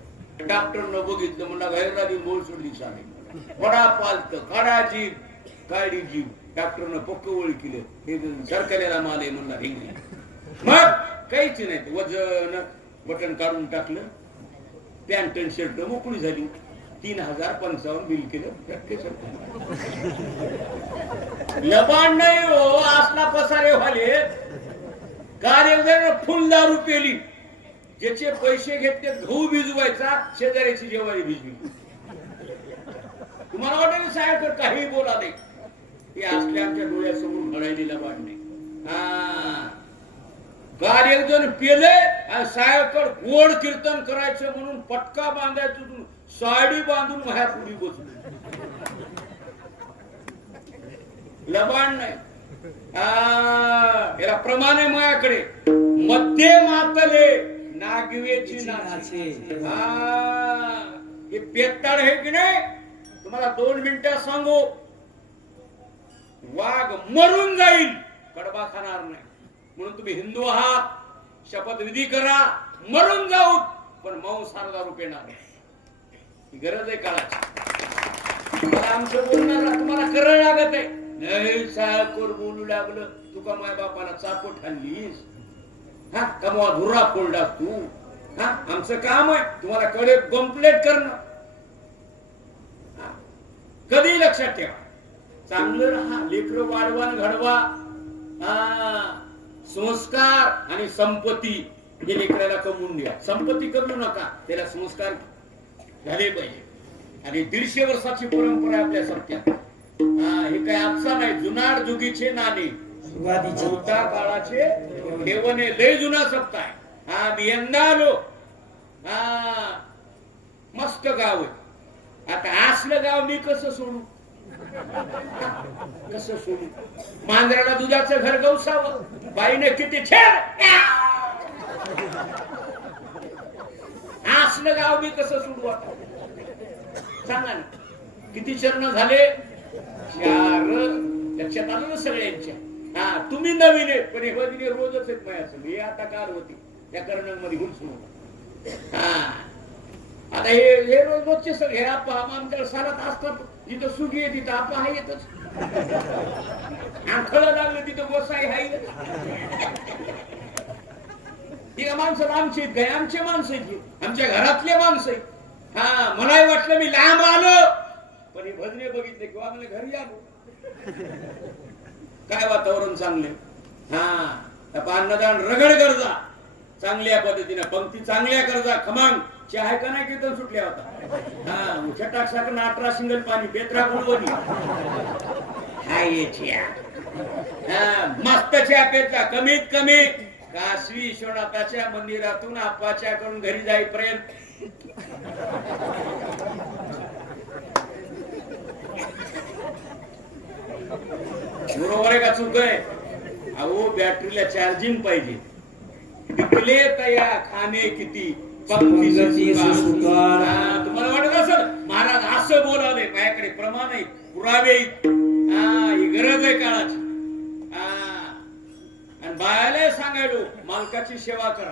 डॉक्टरनं बघितलं, म्हणला गैरादी मोळसोडली चालेल, बडा पालत काढा जीभ, काढी जीभ. डॉक्टरनं पक्क ओळखलं, हे सरकारला माल आहे म्हणला भिंगरी. मग काहीच नाही, वजन बटन काढून टाकलं, पॅन्ट आणि शर्ट मोकळी झाली. 3055 बिल केलं. लबाड नाही हो, असला पसारे व्हाले. काल एकदा फुल दारू पेली, ज्याचे पैसे घेतले गहू भिजवायचा, शेजाऱ्याची जेवारी भिजवी. तुम्हाला वाटेल साहेब काही बोला नाही, ते असल्या आमच्या डोळ्यासमोर घडायलेला वाट नाही. काल एक जण पेले, साहेबकड गोड कीर्तन करायचं म्हणून पटका बांधायचं साडी बांधून माझ्या पुढी बसलो. लबाड नाही. याला प्रमाण आहे माझ्याकडे. मध्ये मातले नागवेची नाचे. हे पेत्ताड आहे की नाही. तुम्हाला 2 मिनिटात सांगू. वाघ मरून जाईल, कडबा खाणार नाही. म्हणून तुम्ही हिंदू आहात, शपथविधी करा, मरून जाऊ, पण मांसाहार रूप येणार नाही. ही गरज आहे काळाची. आमचं बोलणार तुम्हाला करण लागत आहे. नाही साकोर बोलू लागलं, तुका माय बापाला चापट हल्लीस. हा कमवा धुरा फोडला तू. हा आमचं काम आहे तुम्हाला कडे कंप्लेंट करणं. कधी लक्षात ठेवा, चांगलं राहा, लेकरं वाढवा घडवा. संस्कार आणि संपत्ती हे लेकराला कमवून द्या. संपत्ती कमवू नका, त्याला संस्कार झाले पाहिजे. आणि 150 वर्षाची परंपरा आहे आपल्या सत्यात. हे काय आजचा नाही, जुनाड जुगीचे नाणे, भूता काळाचे ठेवणे. लय जुना सप्ताह आहे. मी यंदा आलो. मस्त गाव आहे. आता असलं गाव मी कसं सोडू, कसं सोडू. मांजराला दुधाचं घर गवसावं, बाईने किती छेड. असलं गाव मी कसं सोडू. आता सांगा ना, किती चरण झाले. 4. लक्षात आलं ना सगळ्यांच्या. तुम्ही नवीन आहे, पण हे बदिने रोजच आहेत माझ्यासंग. हे आता कार होती या कर्णामध्ये घुसून. आता हे रोजचे सगळे हे आपा आमच्या सालात असतात. जिथं सुगी आहे तिथं आपा हा येतच. आंखळं लागलं तिथं गोसाई हाय. तिला माणसं आमची आहेत काय, आमचे माणसं आहेत, आमच्या घरातले माणसं आहेत. मलाही वाटलं मी लांब आलो, पण हे भजने बघितले किंवा आम्हाला घरी आलो. काय वातावरण चांगले. अन्नदान रगड गरजा चांगल्या पद्धतीने, पंक्ती चांगल्या गरजा. खमांग चहा का नाही कीर्तन सुटल्या होता. छटाक साखर 18 सिंगल पाणी पेत्रा गुळवणी. मस्त चहा पेचा. कमीत कमी काशी विश्वनाथाच्या मंदिरातून आपाच्याकडून घरी जाईपर्यंत बरोबर आहे का चूक आहे. अहो बॅटरीला चार्जिंग पाहिजे. टिकले तया खाणे किती तुम्हाला वाटत असेल महाराज असं बोलावले. माझ्याकडे प्रमाण आहे, पुरावे आहेत. ही गरज आहे काळाची. आणि बायाला सांगायलो मालकाची सेवा करा.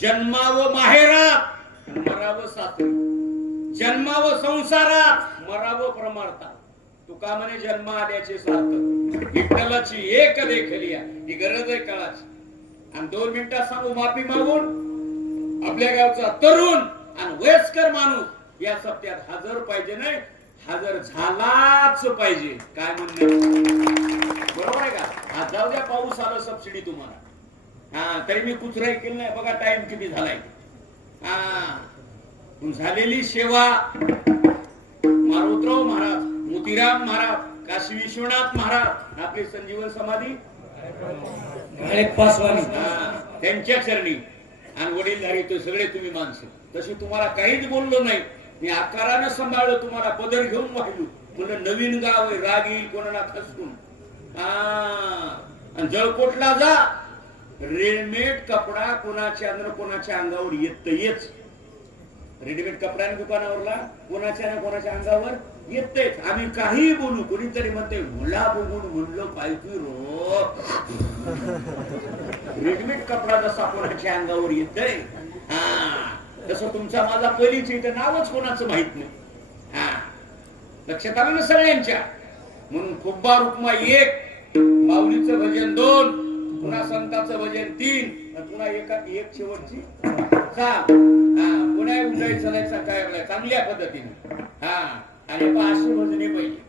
जन्मावं माहेरात, मरावं सासरी. जन्मावं संसारात, मरावं प्रमाणात. तुका म्हणे जन्म आल्याचे सार्थ. विठ्ठलाची एक देखली ही गरज आहे काळाची. आणि 2 मिनिटात सांगू, माफी मागून आपल्या गावचा तरुण आणि वयस्कर माणूस या सप्त्यात हजर पाहिजे. नाही हजर झालाच पाहिजे. काय म्हणणे बरोबर आहे का. आज जाऊ द्या, पाऊस आला, सबसिडी तुम्हाला. तरी मी कुचराई केलं नाही. बघा टाइम किती झालाय. झालेली सेवा मारुतराव महाराज, मोतीराम महाराज, काशी विश्वनाथ महाराज, आपली संजीवन समाधी त्यांच्या चरणी. आणि वडीलधारी तो सगळे तुम्ही माणसं. तशी तुम्हाला काहीच बोललो नाही. मी आकारानं सांभाळलं तुम्हाला. पदर घेऊन वाहिलो. म्हणलं नवीन गाव आहे, राग येईल कोणाला खसकून. आणि जळकोटला जा, रेडीमेड कपडा कोणाच्या कोणाच्या अंगावर येत. रेडीमेड कपड्या दुकानावरला कोणाच्या ना कोणाच्या अंगावर येतेच. आम्ही काही बोलू, कोणीतरी म्हणते मुला बघून म्हणलं पाहिजे रो. रेडीमेड कपडा जसा कोणाच्या अंगावर येतय, तसं तुमचा माझा पहिलीच इथं नावच कोणाचं माहित नाही. लक्षात आलं ना सगळ्यांच्या. म्हणून खुब्बा रुक्मा 1, माऊलीचं भजन 2, पुन्हा संतांचं भजन 3, पुन्हा एक शेवटची 4. पुन्हा उठाय चलायचा काय चांगल्या पद्धतीने. आणि अशी भजने पाहिजे.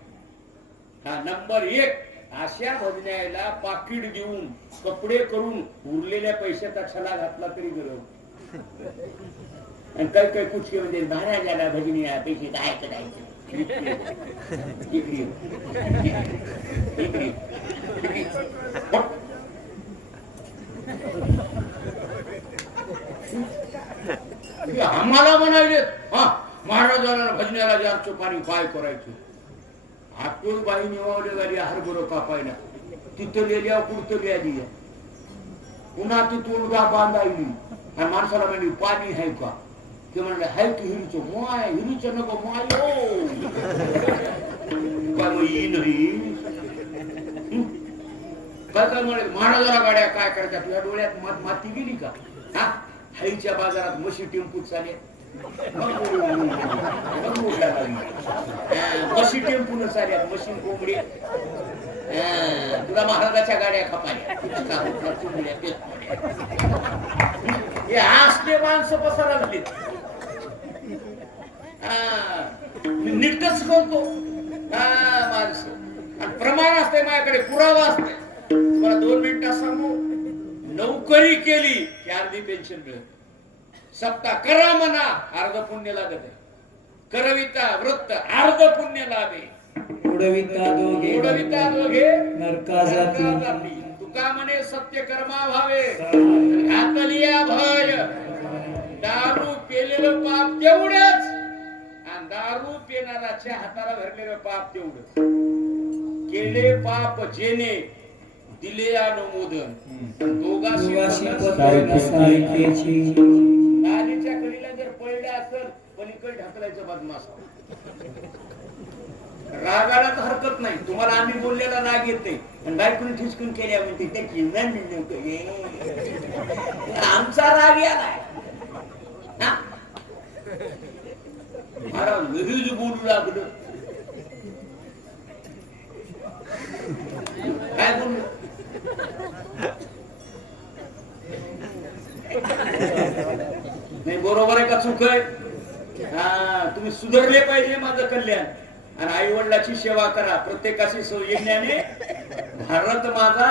नंबर 1 अशा भजन्याला पाकिट देऊन कपडे करून उरलेल्या पैशाचा छला घातला तरी गरज. आणि काही काही कुचके म्हणजे महाराजाला भजनी पैसे काय करायचे. ते आम्हाला म्हणाले हा महाराजांना भजनाला जारचं पाणी काय करायचं. आतून बाई निवावले गाडी हरभरो कापायला तिथं लिहिल्या पुढतं लिहिली पुन्हा ती तोंडगा बांधायली आणि माणसाला म्हणजे पाणी आहे का ते म्हणले हाय की हिरीचं माय हिरीचं नको माय काय नाही काय काय म्हणे महाराजाला गाड्या काय करतात तुझ्या डोळ्यात माती गेली का. हा हाईच्या बाजारात म्हशी टेम्पू चाले म्हशी टेम्पून चाल्यात म्हशी कोंबडी तुला महाराजाच्या गाड्या खपाल्या हे असले माणसं बसा लागली नीटच करतो माणसं आणि प्रमाण असते माझ्याकडे पुरावा असते. तुम्हाला 2 मिनिटात सांगू नोकरी केली की अर्धी पेन्शन मिळेल. सप्ताह करा म्हणा अर्ध पुण्य लागत आहे. करविता वृत्त अर्ध पुण्य लाभे उडविता दोघे नरका जाती. तुका म्हणे सत्य कर्मा व्हावे घातलिया भय. दारू पेलेलं पाप तेवढंच आणि दारू पिणाराच्या हाताला धरलेलं पाप तेवढंच. केले पाप जेने दिले अनुमोदन दोघाशी नालीच्या कडीला जर पडलं असेल पलीकडे ढकलायचं बदमाश. रागाला तर हरकत नाही तुम्हाला आम्ही बोललेला राग येते आणि बायकोने ठिचकून केल्या म्हणते त्याची आमचा राग यालाय महाराज लगेच बोलू लागलं. काय बोललो नाही बरोबर आहे का चूक आहे. तुम्ही सुधारले पाहिजे माझं कल्याण आणि आई वडिलाची सेवा करा. प्रत्येकाशी सौजन्याने भारत माझा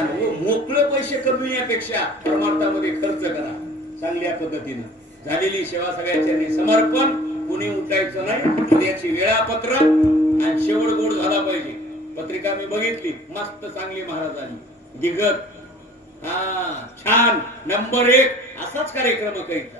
आणि मोकळे पैसे कमविण्यापेक्षा परमार्थामध्ये खर्च करा. चांगल्या पद्धतीनं झालेली सेवा सगळ्याच्या समर्पण. कुणी उठायचं नाही. उद्याची वेळापत्र आणि शेवट गोड झाला पाहिजे. पत्रिका मी बघितली मस्त चांगली महाराजांनी दिगत छान नंबर 1 असाच कार्यक्रम करायचा.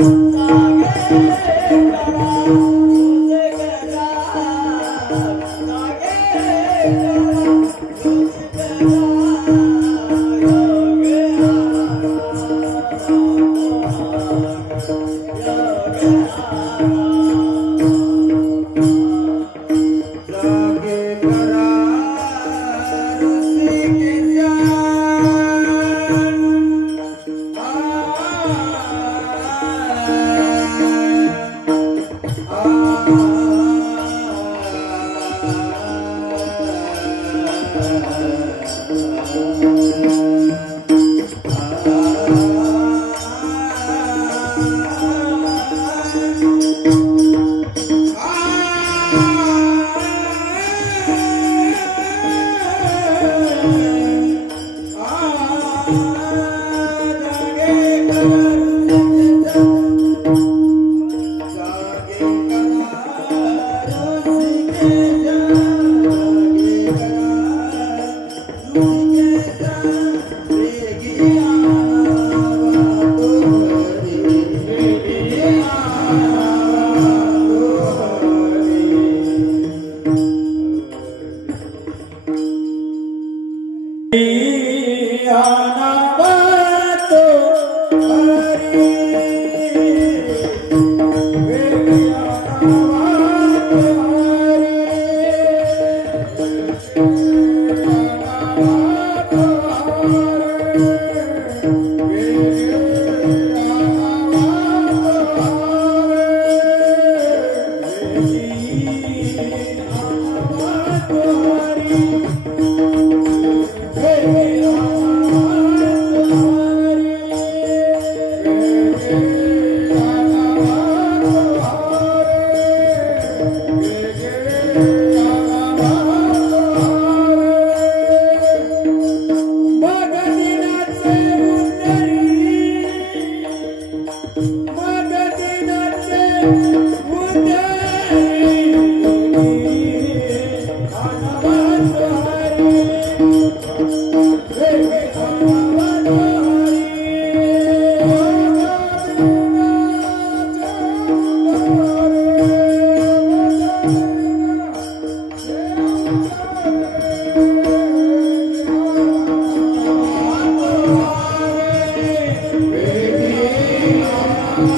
Thank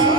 you.